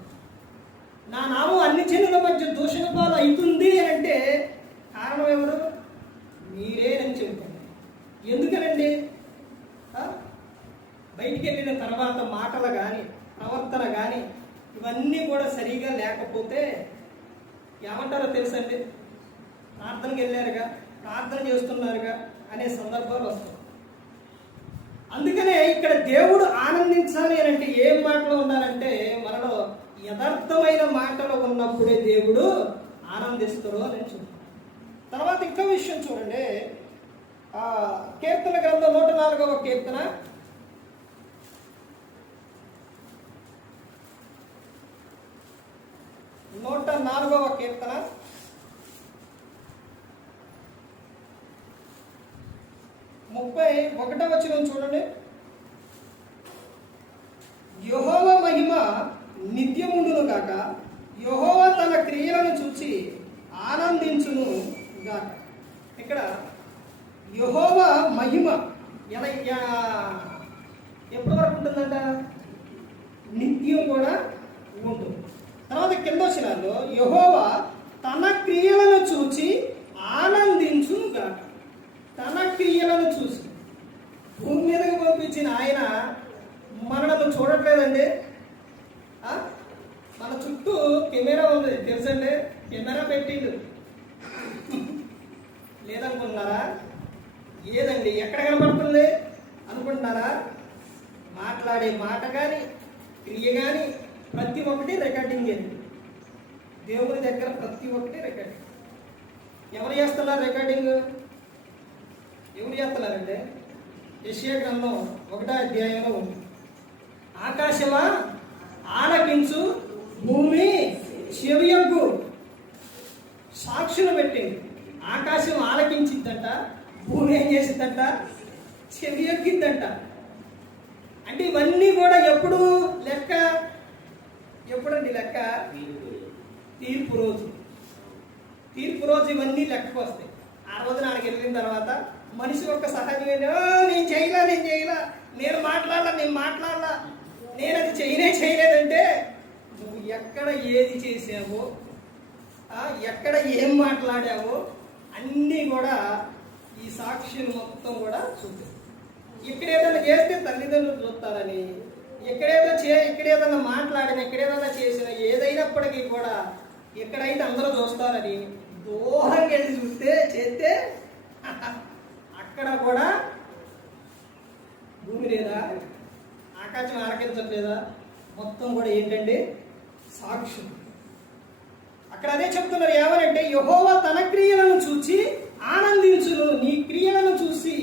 నా నామం అన్ని జనుల మధ్య దూషణ పాలు అవుతుంది అని అంటే కారణం ఎవరు? మీరే అని చెబుతాను. ఎందుకనండి? బయటికి వెళ్ళిన తర్వాత మాటలు కానీ, ప్రవర్తన కానీ ఇవన్నీ కూడా సరిగా లేకపోతే ఏమంటారో తెలుసండి, ప్రార్థనకి వెళ్ళారుగా, ప్రార్థన చేస్తున్నారుగా అనే సందర్భాలు వస్తాయి. అందుకనే ఇక్కడ దేవుడు ఆనందించాలి అని అంటే ఏం మాటలు ఉండాలంటే, మనలో యథార్థమైన మాటలు ఉన్నప్పుడే దేవుడు ఆనందిస్తారు అని చెప్తారు. తర్వాత ఇంకో విషయం చూడండి, కీర్తన గ్రంథం 104వ కీర్తన 104వ కీర్తన 31 చూడండి. యెహోవా మహిమ నిత్యముండును గాక, యెహోవా తన క్రియలను చూచి ఆనందించును గాక. ఇక్కడ యెహోవా మహిమ ఎప్పటి వరకు ఉంటుందంట? నిత్యం కూడా ఉంటుంది. తర్వాత కింద వచనాల్లో యెహోవా తన క్రియలను చూచి ఆనందించును గాక. తన క్రియలను చూసి భూమి మీదకి పంపించిన ఆయన మనల్ని చూడట్లేదండి. మన చుట్టూ కెమెరా ఉంది తెలుసండి. కెమెరా పెట్టిండు లేదనుకుంటున్నారా? ఏదండి, ఎక్కడ కనపడుతుంది అనుకుంటున్నారా? మాట్లాడే మాట కానీ క్రియ కానీ ప్రతి ఒక్కటి రికార్డింగ్ చేయండి. దేవుని దగ్గర ప్రతి ఒక్కటి రికార్డింగ్. ఎవరు చేస్తున్నారు రికార్డింగ్? ఎవరు చేస్తున్నారంటే యెషయా గ్రంథం 1వ అధ్యాయంలో ఉంది. ఆకాశమా ఆలకించు, భూమి చెవియొగ్గు. సాక్షులు పెట్టింది. ఆకాశం ఆలకించిద్దంట, భూమి ఏం చేసిద్దంట? చెవియొగ్గిద్దంట. అంటే ఇవన్నీ కూడా ఎప్పుడు లెక్క? ఎప్పుడండి లెక్క? తీర్పు రోజు. తీర్పు రోజు ఇవన్నీ లెక్కకు వస్తాయి. ఆ రోజు నాడికి వెళ్ళిన తర్వాత మనిషి యొక్క సహజమైన నేను చేయలా, నేను మాట్లాడలా, నేను అది చేయలేదంటే నువ్వు ఎక్కడ ఏది చేసావో, ఎక్కడ ఏం మాట్లాడావో అన్నీ కూడా ఈ సాక్షులు మొత్తం కూడా చూపిస్తాయి. ఇక్కడ ఏదైనా చేస్తే తల్లిదండ్రులు చూస్తారని, ఇక్కడేదైనా మాట్లాడిన, ఇక్కడేదైనా చేసిన ఏదైనప్పటికీ కూడా ఎక్కడైతే అందరూ చూస్తారని దూరంగా వెళ్ళి చేస్తే అక్కడ కూడా భూమి లేదా, ఆకాశం ఆలకించట్లేదా? మొత్తం కూడా ఏంటంటే సాక్షులు. అక్కడ అదే చెప్తున్నారు. ఏమనంటే యెహోవా తన క్రియలను చూచి ఆనందించును. నీ క్రియలను చూసి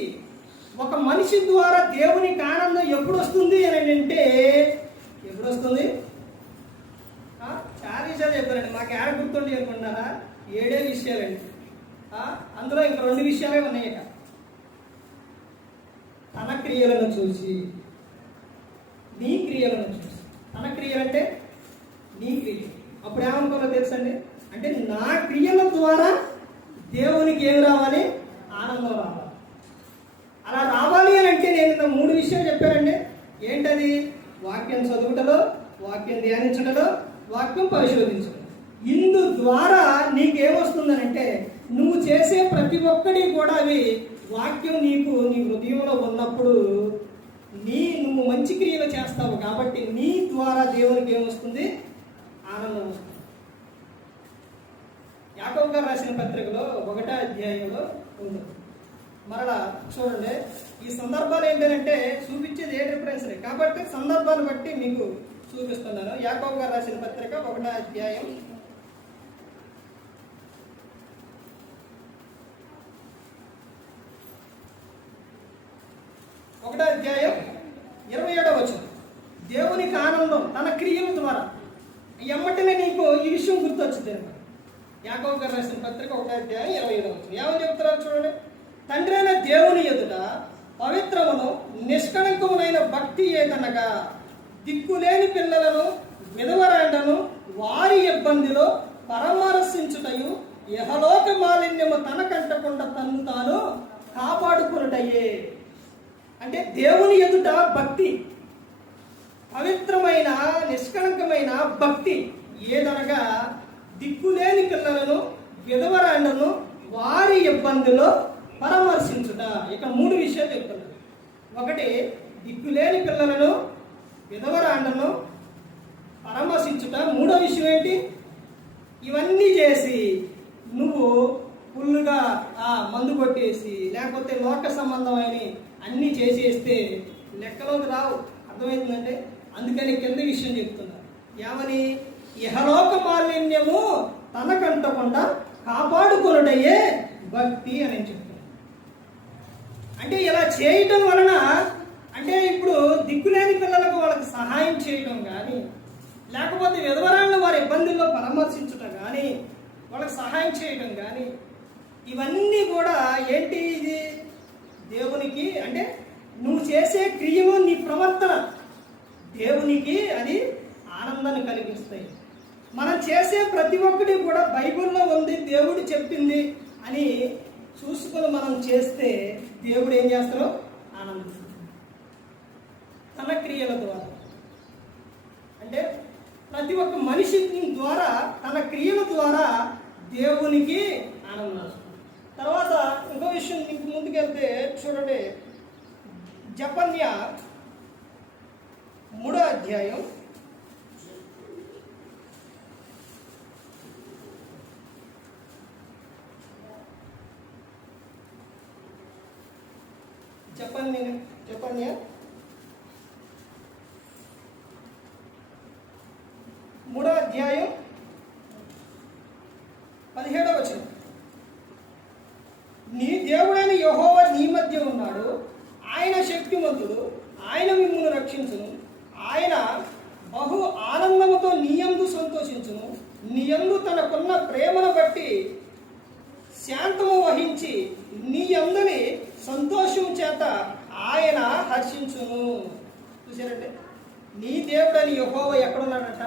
ఒక మనిషి ద్వారా దేవునికి ఆనందం ఎప్పుడు వస్తుంది అని అంటే, ఎప్పుడు వస్తుంది? చాలా విషయాలు చెప్పారండి. మాకు ఏడ గుర్తుండి అనుకున్నారా? 7 విషయాలండి. అందులో ఇంక 2 విషయాలే ఉన్నాయి. తన క్రియలను చూసి, నీ క్రియలను చూసి. తన క్రియలంటే నీ క్రియలు. అప్పుడు ఏమనుకోవాలో తెలుసండి? అంటే నా క్రియల ద్వారా దేవునికి ఏం రావాలి? ఆనందం రావాలి. అలా రావాలి అని అంటే నేను 3 విషయాలు చెప్పానండి. ఏంటది? వాక్యం చదువుటలో, వాక్యం ధ్యానించటలో, వాక్యం పరిశోధించడం. ఇందు ద్వారా నీకేమొస్తుందనంటే నువ్వు చేసే ప్రతి ఒక్కటి కూడా అవి వాక్యం నీకు నీ హృదయంలో ఉన్నప్పుడు నువ్వు మంచి క్రియలు చేస్తావు కాబట్టి నీ ద్వారా దేవునికి ఏమొస్తుంది? ఆనందం వస్తుంది. యాకోబు గారు రాసిన పత్రికలో 1వ అధ్యాయంలో ఉంది. మరలా చూడండి. ఈ సందర్భాలు ఏంటంటే చూపించేది ఏ రిఫరెన్స్ కాబట్టి సందర్భాన్ని బట్టి మీకు చూపిస్తున్నాను. యాకోబు గారు రాసిన పత్రిక 1వ అధ్యాయం 27వ వచనం. దేవునికి ఆనందం తన క్రియల ద్వారా. ఎమ్మటనే నీకు ఈ విషయం గుర్తొచ్చింది అనమాట. యాకోబు గారు రాసిన పత్రిక 1వ అధ్యాయం 27వ వచనం. ఏమని చెప్తున్నారు చూడండి. తండ్రి అయిన దేవుని ఎదుట పవిత్రమును నిష్కళంకమునైన భక్తి ఏదనగా దిక్కులేని పిల్లలను, విధవరాండను వారి ఇబ్బందిలో పరామర్శించుటయు, యెహలోక మాలిన్యము తనకంటకుండా తన్ను తాను కాపాడుకునుటయే. అంటే దేవుని ఎదుట భక్తి, పవిత్రమైన నిష్కళంకమైన భక్తి ఏదనగా దిక్కులేని పిల్లలను, విధవరాండను వారి ఇబ్బందిలో పరామర్శించుట. ఇక 3 విషయాలు చెప్తున్నారు. ఒకటి, దిక్కులేని పిల్లలను, విధవరాండను పరామర్శించుట. 3వ విషయం ఏంటి? ఇవన్నీ చేసి నువ్వు ఫుల్గా మందు కొట్టేసి లేకపోతే లోక సంబంధమైన అన్నీ చేసేస్తే లెక్కలోకి రావు. అర్థమవుతుందంటే అందుకని కింద విషయం చెప్తున్నారు. ఏమని? ఇహలోక మాలిన్యము తనకంటకుండా కాపాడుకొనుటయే భక్తి అని చెప్తున్నారు. అంటే ఇలా చేయటం వలన అంటే ఇప్పుడు దిక్కులేని పిల్లలకు వాళ్ళకి సహాయం చేయటం కానీ, లేకపోతే విధవరాలను వారి ఇబ్బందుల్లో పరామర్శించటం కానీ, వాళ్ళకి సహాయం చేయడం కానీ, ఇవన్నీ కూడా ఏంటి? ఇది దేవునికి అంటే నువ్వు చేసే క్రియలు, నీ ప్రవర్తన దేవునికి అది ఆనందాన్ని కలిగిస్తాయి. మనం చేసే ప్రతి ఒక్కటి కూడా బైబిల్లో ఉంది, దేవుడు చెప్పింది అని చూసుకొని మనం చేస్తే దేవుడు ఏం చేస్తారో ఆనందిస్తాడు తన క్రియల ద్వారా. అంటే ప్రతి ఒక్క మనిషి ద్వారా, తన క్రియల ద్వారా దేవునికి ఆనందం. తర్వాత ఇంకో విషయం ఇంక ముందుకెళ్తే చూడండి, జపన్య 3వ అధ్యాయం 3వ అధ్యాయం 17వ వచనం. నీ దేవుడైన యెహోవా నీ మధ్య ఉన్నాడు, ఆయన శక్తిమంతుడు, ఆయన మిమ్మును రక్షించును, ఆయన బహు ఆనందముతో నీయందు సంతోషించును, నీయందు తనకున్న ప్రేమను బట్టి శాంతము వహించి నీ అందరి సంతోషం చేత ఆయన హర్షించును. చూసారంటే నీ దేవుడని యెహోవా ఎక్కడున్నాడట?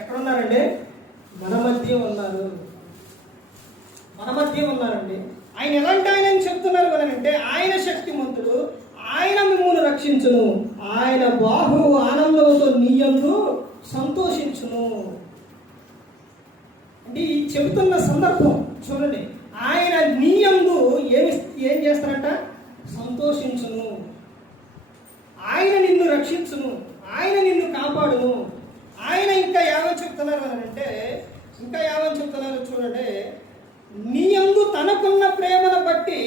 ఎక్కడున్నారండి? మన మధ్య ఉన్నారు, మన మధ్య ఉన్నారండి. ఆయన ఎలాంటి ఆయన అని చెప్తున్నారు కదంటే, ఆయన శక్తిమంతుడు, ఆయన మిమ్మును రక్షించును, ఆయన బాహు ఆనందంతో నీయందు సంతోషించును. అంటే ఈ చెబుతున్న సందర్భం చూడండి, ఆయన నీయందు ఏం చేస్తారంట? సంతోషించును, ఆయన నిన్ను రక్షించును, ఆయన నిన్ను కాపాడును. ఆయన ఇంకా ఏమని చెప్తున్నారు అంటే, ఇంకా ఏమని చెప్తున్నారు చూడండి, నీయందు తనకున్న ప్రేమను బట్టి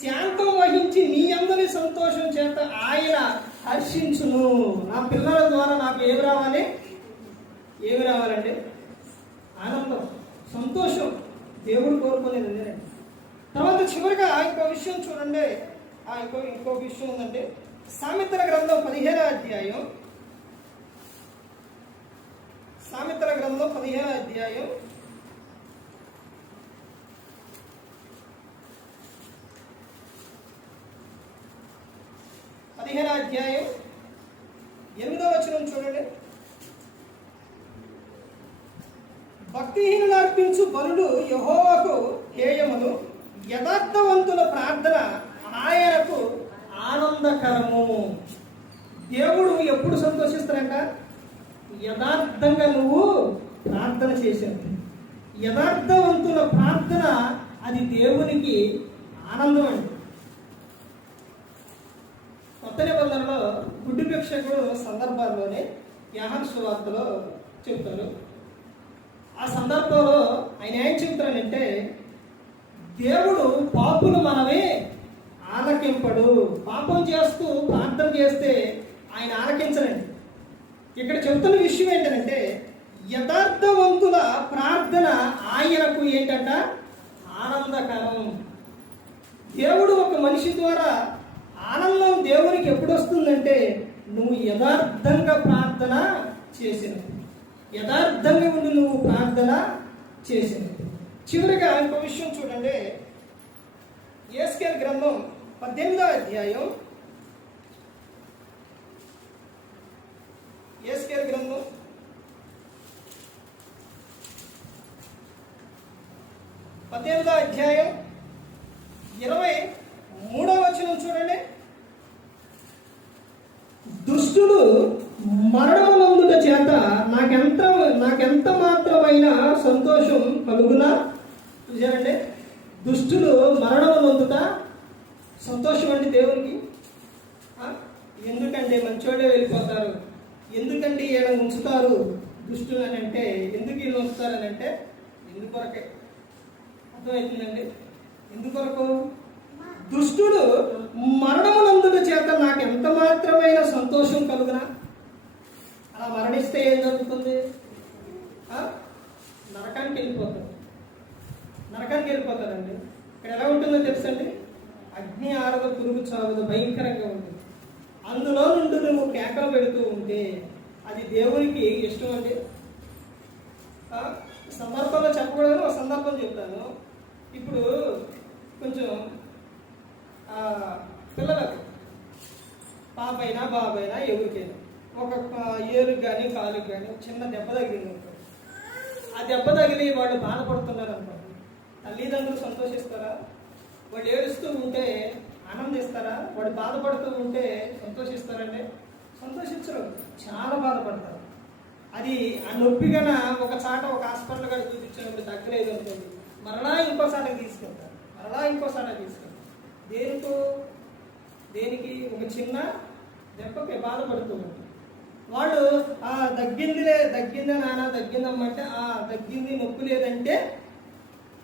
శాంతం వహించి నీ అందరి సంతోషం చేత ఆయన హర్షించును. నా పిల్లల ద్వారా నాకు ఏమి రావాలి? ఏమి రావాలండి? ఆనందం, సంతోషం. దేవుడు కోరుకునేది అదేనండి. తర్వాత చివరిగా ఇంకో విషయం చూడండి, ఇంకో విషయం ఉందంటే, సామెతల గ్రంథం 15వ అధ్యాయం, సామెతల గ్రంథం 15వ అధ్యాయం 8వ వచనం చూడండి. భక్తిహీనులు అర్పించు బలులు యెహోవాకు హేయములు, యథార్థవంతుల ప్రార్థన ఆయనకు ఆనందకరము. దేవుడు ఎప్పుడు సంతోషిస్తారంట? యథార్థంగా నువ్వు ప్రార్థన చేసేది. యథార్థవంతుల ప్రార్థన అది దేవునికి ఆనందం అండి. కొత్త నిబంధనలో గుడ్డి భిక్షకుడు సందర్భాల్లోనే యోహాను సువార్తలో చెప్తారు. ఆ సందర్భంలో ఆయన ఏం చెప్తారంటే, దేవుడు పాపులు మనమే ఆలకింపడు. పాపం చేస్తూ ప్రార్థన చేస్తే ఆయన ఆలకించరండి. ఇక్కడ చెప్తున్న విషయం ఏంటంటే, యథార్థవంతుల ప్రార్థన ఆయనకు ఏంటంట? ఆనందకరం. దేవుడు ఒక మనిషి ద్వారా ఆనందం దేవునికి ఎప్పుడు వస్తుందంటే, నువ్వు యథార్థంగా ప్రార్థన చేసినప్పుడు, యథార్థంగా ఉండి నువ్వు ప్రార్థన చేసినప్పుడు. చివరిగా ఇంకో విషయం చూడండి, యేస్కేలు గ్రంథం 18వ అధ్యాయం, యేస్కేలు గ్రంథం 18వ అధ్యాయం 23వ వచనం చూడండి. దుష్టుడు మరణమునందుట చేత నాకెంత మాత్రమైన సంతోషం కలుగునా? చూసారండి, దుష్టులు మరణమునందుట సంతోషం అండి దేవునికి. ఎందుకంటే మంచోడే వెళ్ళిపోతారు, ఎందుకంటే ఈయన ఉంచుతారు దుష్టులు అని అంటే, ఎందుకు వీళ్ళు ఉంచుతారని అంటే, ఎందుకొరకే. అర్థమవుతుందండి? ఎందుకొరకు? దుష్టుడు మరణమునందుట చేత నాకు ఎంత మాత్రమైన సంతోషం కలుగునా? అలా మరణిస్తే ఏం జరుగుతుంది? నరకానికి వెళ్ళిపోతారు, నరకానికి వెళ్ళిపోతారండి. ఇక్కడ ఎలా ఉంటుందో తెలుసండి, అగ్ని ఆరదు, పురుగు చావదు, భయంకరంగా ఉంటుంది. అందులో నుండి నువ్వు కేకలు పెడుతూ ఉంటే అది దేవునికి ఇష్టం అండి. సందర్భంలో చెప్పకూడదని ఒక సందర్భం చెప్తాను. ఇప్పుడు కొంచెం బాబైనా ఎవరికైనా ఒక ఏలుకి కానీ కాలుకి కానీ చిన్న దెబ్బ తగిలింది అనుకోండి. ఆ దెబ్బ తగిలి వాళ్ళు బాధపడుతున్నారు అనుకోండి, తల్లిదండ్రులు సంతోషిస్తారా? వాళ్ళు ఏడుస్తూ ఉంటే ఆనందిస్తారా? వాడు బాధపడుతూ ఉంటే సంతోషిస్తారండి? సంతోషించరు, చాలా బాధపడతారు. అది ఆ నొప్పి కన్నా ఒక చాట ఒక హాస్పిటల్ కూడా చూపించినప్పుడు తగ్గలేదు అనుకోండి, మరలా ఇంకో చాటకి తీసుకెళ్తారు, మరలా ఇంకో చాటకి తీసుకెళ్తారు. దేనికి? ఒక చిన్న దెబ్బకి బాధపడుతూ ఉంటారు. వాళ్ళు తగ్గిందా నాన్న, తగ్గిందమ్మంటే తగ్గింది, నొప్పి లేదంటే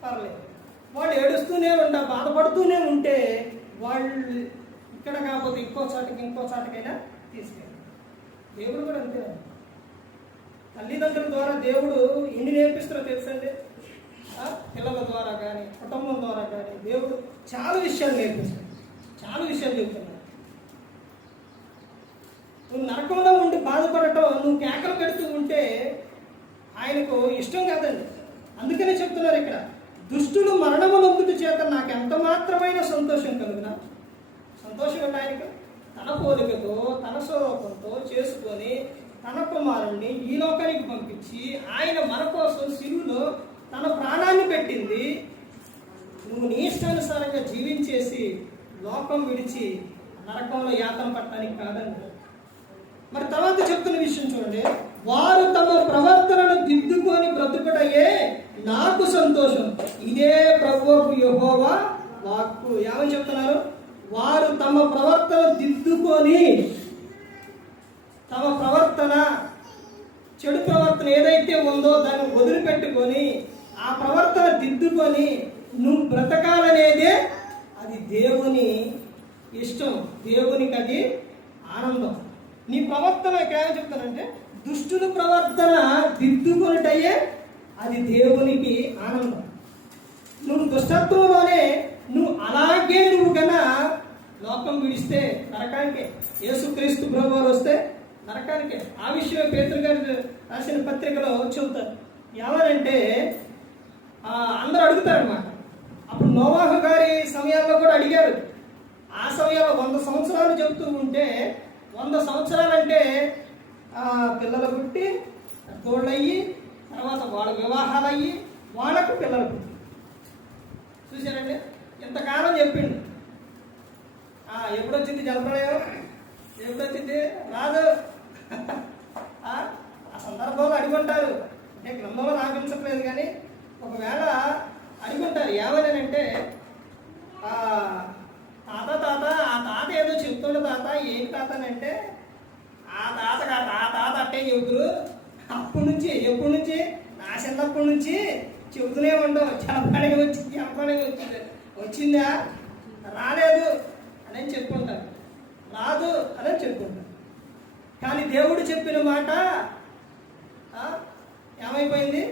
పర్లేదు. వాళ్ళు ఏడుస్తూనే బాధపడుతూనే ఉంటే వాళ్ళు ఇక్కడ కాకపోతే ఇంకో చాటకైనా తీసుకెళ్ళారు. దేవుడు కూడా అంతే. తల్లిదండ్రుల ద్వారా దేవుడు ఎన్ని నేర్పిస్తారో తెలుసండి. పిల్లల ద్వారా కానీ కుటుంబం ద్వారా కానీ దేవుడు చాలా విషయాలు నేర్పిస్తాడు, చాలా విషయాలు చెప్తున్నాడు. నువ్వు నరకంలో ఉండి బాధపడటం, నువ్వు కేకలు పెడుతూ ఉంటే ఆయనకు ఇష్టం కాదండి. అందుకనే చెప్తున్నారు ఇక్కడ, దుష్టులు మరణమునందుటి చేత నాకు ఎంత మాత్రమైన సంతోషం కలుగునా. సంతోషం అంటే ఆయనకు తన పోలికతో తన స్వరూపంతో చేసుకొని తన కుమారుణ్ణి ఈ లోకానికి పంపించి ఆయన మన కోసం శిలువలో తన ప్రాణాన్ని పెట్టింది. నువ్వు నీ ఇష్టానుసారంగా జీవించేసి లోకం విడిచి నరకంలో యాతన పట్టడానికి కాదండి. మరి తర్వాత చెప్తున్న విషయం చూడండి, వారు తమ ప్రవర్తనను దిద్దుకొని బ్రతుకుటయే నాకు సంతోషం, ఇదే ప్రభువుకు యెహోవా వాక్కు. ఏమని చెప్తున్నారు? వారు తమ ప్రవర్తన దిద్దుకొని, తమ ప్రవర్తన చెడు ప్రవర్తన ఏదైతే ఉందో దాన్ని వదిలిపెట్టుకొని ఆ ప్రవర్తన దిద్దుకొని నువ్వు బ్రతకాలనేదే అది దేవుని ఇష్టం, దేవునికి అది ఆనందం. నీ ప్రవర్తన ఏమని చెప్తానంటే, దుష్టుల ప్రవర్తన దిద్దుకొనిటయే అది దేవునికి ఆనందం. నువ్వు దుష్టత్వంలోనే నువ్వు అలాగే నువ్వు కన్నా లోకం విడిస్తే నరకానికే. యేసుక్రీస్తు ప్రభువారు వస్తే నరకానికే. ఆ విషయం పేతురు గారు రాసిన పత్రికలో చెబుతారు. ఏమనంటే అందరూ అడుగుతారనమాట. అప్పుడు నోవాహు గారి సమయాల్లో కూడా అడిగారు. ఆ సమయంలో 100 సంవత్సరాలు చెబుతూ ఉంటే 100 సంవత్సరాలంటే పిల్లలు పుట్టి తోళ్ళయ్యి తర్వాత వాళ్ళ వివాహాలు అయ్యి వాళ్ళకు పిల్లలు పుట్టి చూశారండి. ఎంతకాలం చెప్పిండు. ఎప్పుడొచ్చింది జలప్రళయం? ఎప్పుడొచ్చింది? రాదు. ఆ సందర్భంలో అడుగుంటారు. అంటే గ్రంథంలో రాపించట్లేదు కానీ ఒకవేళ అడుగుంటారు. ఏమనంటే తాత ఆ తాత ఏదో చెప్తుండే తాత, ఏం తాత అంటే ఆ తాత అట్టే చెబుతురు. అప్పటి నుంచి ఎప్పటి నుంచి నా చిన్నప్పటి నుంచి చెబుతూనే ఉండవు. జలప్రళయం వచ్చిందా? రాలేదు అని చెప్పుకుంటారు, రాదు అని చెప్పుకుంటారు. కానీ దేవుడు చెప్పిన మాట ఏమైపోయింది?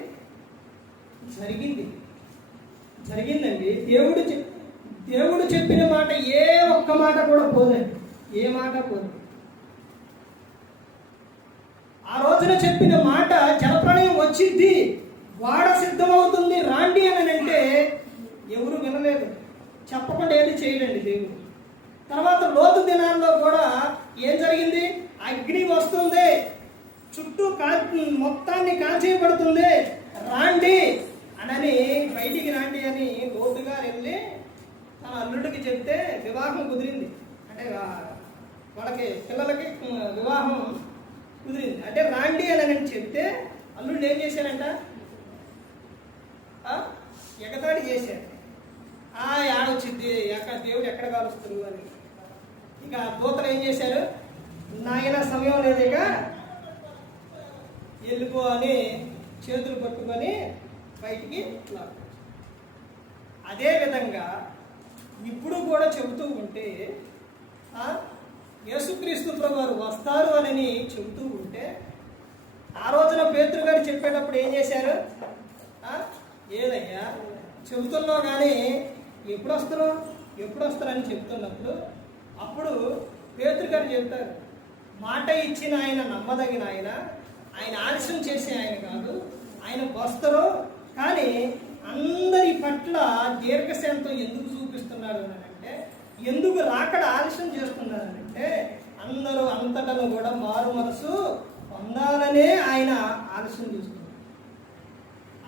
జరిగిందండి. దేవుడు చెప్పిన మాట ఏ ఒక్క మాట కూడా పోదండి, ఏ మాట పోదు. ఆ రోజున చెప్పిన మాట జలప్రళయం వచ్చింది, వాడ సిద్ధమవుతుంది రాండి అని అంటే ఎవరు వినలేదు, చెప్పకుండా ఏది చేయలేండి దేవుడు. తర్వాత లోతు దినాల్లో కూడా ఏం జరిగింది? అగ్ని వస్తుంది, చుట్టూ మొత్తాన్ని కాల్చేయబడుతుంది, రాండి అని బయటికి రాండి అని లోతు గారు వెళ్ళి తన అల్లుడికి చెప్తే వివాహం కుదిరింది. అంటే వాళ్ళకి పిల్లలకి వివాహం కుదిరింది. అంటే రాండి అని చెప్తే అల్లుడు ఏం చేశారంట? ఎగతాడి చేశాడు. ఆడొచ్చింది దేవుడు ఎక్కడ కాలుస్తారు అని. ఇక దూతలు ఏం చేశారు? నాయన సమయం లేదుక వెళ్ళిపో అని చేతులు పట్టుకొని బయటికి లాక్కొచ్చారు. అదేవిధంగా ఇప్పుడు కూడా చెబుతూ ఉంటే యేసుక్రీస్తు వారు వస్తారు అని చెబుతూ ఉంటే ఆ రోజున పేతురు గారు చెప్పేటప్పుడు ఏం చేశారు? ఏదయ్యా చెబుతున్నావు కానీ ఎప్పుడు వస్తారని చెప్తున్నప్పుడు అప్పుడు పేతురు గారు చెప్తారు, మాట ఇచ్చిన ఆయన నమ్మదగిన ఆయన ఆలస్యం చేసే ఆయన కాదు, ఆయన వస్తారు. కానీ అందరి పట్ల దీర్ఘశాంతం ఎందుకు చూపిస్తున్నారు అని అంటే, ఎందుకు రాకడ ఆలస్యం చేస్తున్నారు అంటే అందరూ అంతటను కూడా మారు మనసు పొందాలనే ఆయన ఆలస్యం చూస్తున్నారు.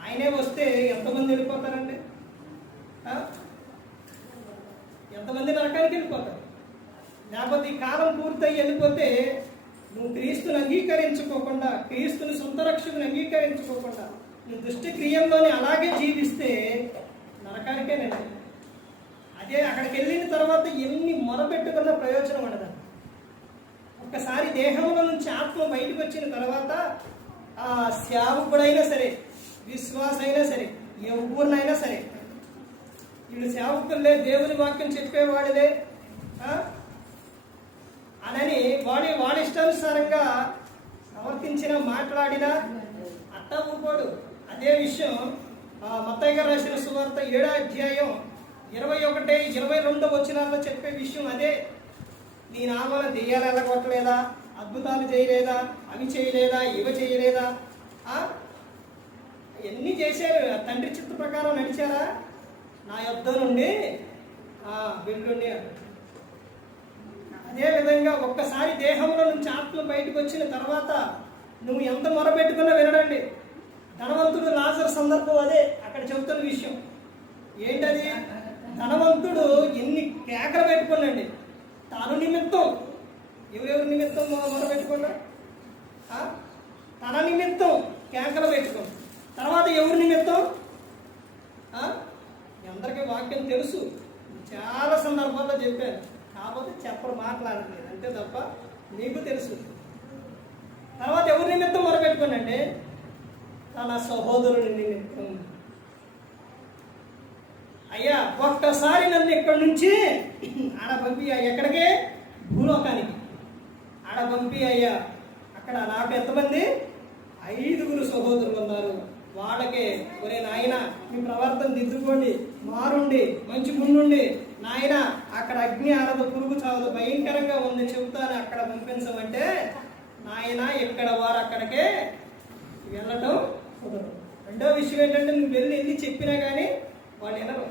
ఆయనే వస్తే ఎంతమంది వెళ్ళిపోతారండి? ఎంతమంది నరకానికి వెళ్ళిపోతారు? లేకపోతే ఈ కాలం పూర్తయి వెళ్ళిపోతే నువ్వు క్రీస్తుని అంగీకరించుకోకుండా, క్రీస్తుని సొంత రక్షకుని అంగీకరించుకోకుండా నువ్వు దుష్ట క్రియల్లోనే అలాగే జీవిస్తే నరకానికేనండి. అదే అక్కడికి వెళ్ళిన తర్వాత ఎన్ని మొరపెట్టుకున్న ప్రయోజనం ఉండదు. ఒక్కసారి దేహంలో నుంచి ఆత్మ బయటకు వచ్చిన తర్వాత ఆ సేవకుడైనా సరే, విశ్వాస అయినా సరే, ఎవరినైనా సరే, వీళ్ళు సేవకులే, దేవుని వాక్యం చెప్పేవాడిలే అని వాడి ఇష్టానుసారంగా ప్రవర్తించిన, మాట్లాడినా అట్టా ఊరుకోడు. అదే విషయం మత్తయి గారు రాసిన సువార్త 7వ అధ్యాయం 21, 22 వచనాల్లో చెప్పే విషయం అదే. నీ నామాన దెయ్యాలు వెళ్ళగొట్టలేదా, అద్భుతాలు చేయలేదా, అవి చేయలేదా, ఇవి చేయలేదా, ఎన్ని చేశారు? తండ్రి చిత్త ప్రకారం నడిచారా? నా యొద్ద నుండి వెళ్ళండి. అదేవిధంగా ఒక్కసారి దేహంలో నుంచి ఆత్మ బయటకు వచ్చిన తర్వాత నువ్వు ఎంత మొరపెట్టుకున్నా వినడండి. ధనవంతుడు లాజరు సందర్భం అదే అక్కడ చెబుతున్న విషయం. ఏంటది? ధనవంతుడు ఎన్ని కేకలు పెట్టుకున్నాండి. తాను నిమిత్తం, ఎవరెవరి నిమిత్తం మొరపెట్టుకున్నా? తన నిమిత్తం కేకలు పెట్టుకున్నాడు. తర్వాత ఎవరి నిమిత్తం? అందరికీ వాక్యం తెలుసు, చాలా సందర్భాల్లో చెప్పాను, కాకపోతే చెప్పరు, మాట్లాడలేదు అంతే తప్ప నీకు తెలుసు. తర్వాత ఎవరి నిమిత్తం మొరపెట్టుకున్నాండి? తన సహోదరుని నిమిత్తం. అయ్యా ఒక్కసారి నన్ను ఇక్కడి నుంచి ఆడ పంపి, ఎక్కడికే? భూలోకానికి ఆడ పంపి అయ్యా. అక్కడ నాకు ఎంతమంది? 5 సహోదరులు ఉన్నారు. వాళ్ళకే ఒరే నాయన మీ ప్రవర్తన దిద్దుకోండి, మారుండి, మంచి ముందుండి నాయన, అక్కడ అగ్ని ఆరదు, పురుగు చావదు, భయంకరంగా ఉంది చెబుతాను, అక్కడ పంపించమంటే నాయన ఇక్కడ వారు అక్కడికే వెళ్ళటం కుదరదు. రెండో విషయం ఏంటంటే నువ్వు వెళ్ళి చెప్పినా కానీ వాళ్ళు వినరు.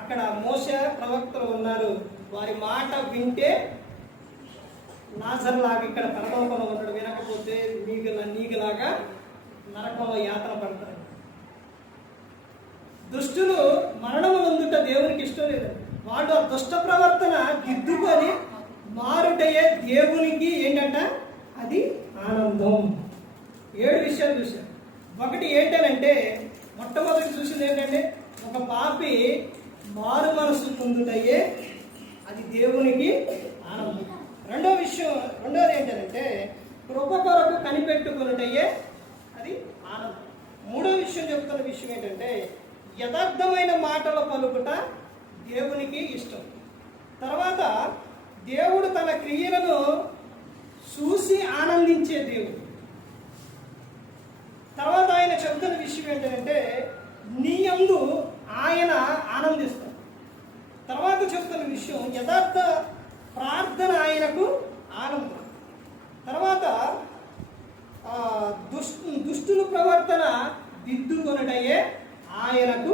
అక్కడ మోషే ప్రవక్తలు ఉన్నారు, వారి మాట వింటే లాజరులాగా ఇక్కడ పరలోకంలో ఉన్నాడు, వినకపోతే నీకులాగా నరకంలో యాతన పడతారు. దుష్టులు మరణము నందుట దేవునికి ఇష్టం లేదు. వాళ్ళు ఆ దుష్ట ప్రవర్తన దిద్దుకొని మారుటయే దేవునికి ఏంటంట? అది ఆనందం. 7 విషయాలు చూశారు. ఒకటి ఏంటంటే, మొట్టమొదటి చూసింది ఏంటంటే, ఒక పాపి మారు మనసు పొందుటయే అది దేవునికి ఆనందం. రెండోది ఏంటంటే, కృప కొరకు కనిపెట్టుకున్నటయే అది ఆనందం. మూడో విషయం చెప్తున్న విషయం ఏంటంటే, యథార్థమైన మాటల పలుకుట దేవునికి ఇష్టం. తర్వాత దేవుడు తన క్రియలను చూసి ఆనందించే దేవుడు. తర్వాత ఆయన చెబుతున్న విషయం ఏంటంటే, నీ యందు ఆయన ఆనందిస్తాడు. తర్వాత చెప్తున్న విషయం, యథార్థ ప్రార్థన ఆయనకు ఆనందం. తర్వాత దుష్టుల ప్రవర్తన దిద్దుకొనటయే ఆయనకు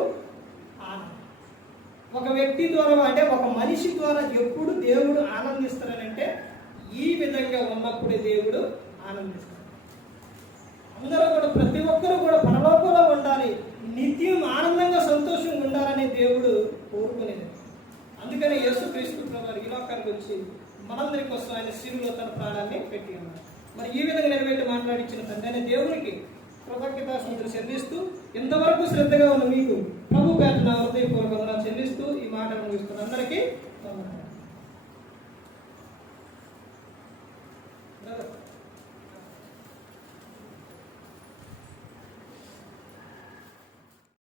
ఆనందం. ఒక వ్యక్తి ద్వారా, అంటే ఒక మనిషి ద్వారా ఎప్పుడు దేవుడు ఆనందిస్తారనంటే ఈ విధంగా ఉన్నప్పుడే దేవుడు ఆనందిస్తాడు. అందరూ కూడా, ప్రతి ఒక్కరూ కూడా పరలోకంలో ఉండాలి, నిత్యం ఆనందంగా సంతోషంగా ఉండాలని దేవుడు కోరుకునేది. అందుకని యేసుక్రీస్తు ప్రభువు ఈ లోకానికి వచ్చి మనందరి కోసం ఆయన శిలువలో తన ప్రాణాన్ని పెట్టి ఉన్నారు. మరి ఈ విధంగా నిలబెట్టి మాట్లాడించిన తండ్రి అనే దేవునికి కృతజ్ఞతాస్తుతులు చెల్లిస్తూ, ఇంతవరకు శ్రద్ధగా ఉన్న మీకు ప్రభు పేట నా హృదయపూర్వక వందనాలు చెల్లిస్తూ ఈ మాటలు ముగిస్తున్న అందరికీ వందనాలు.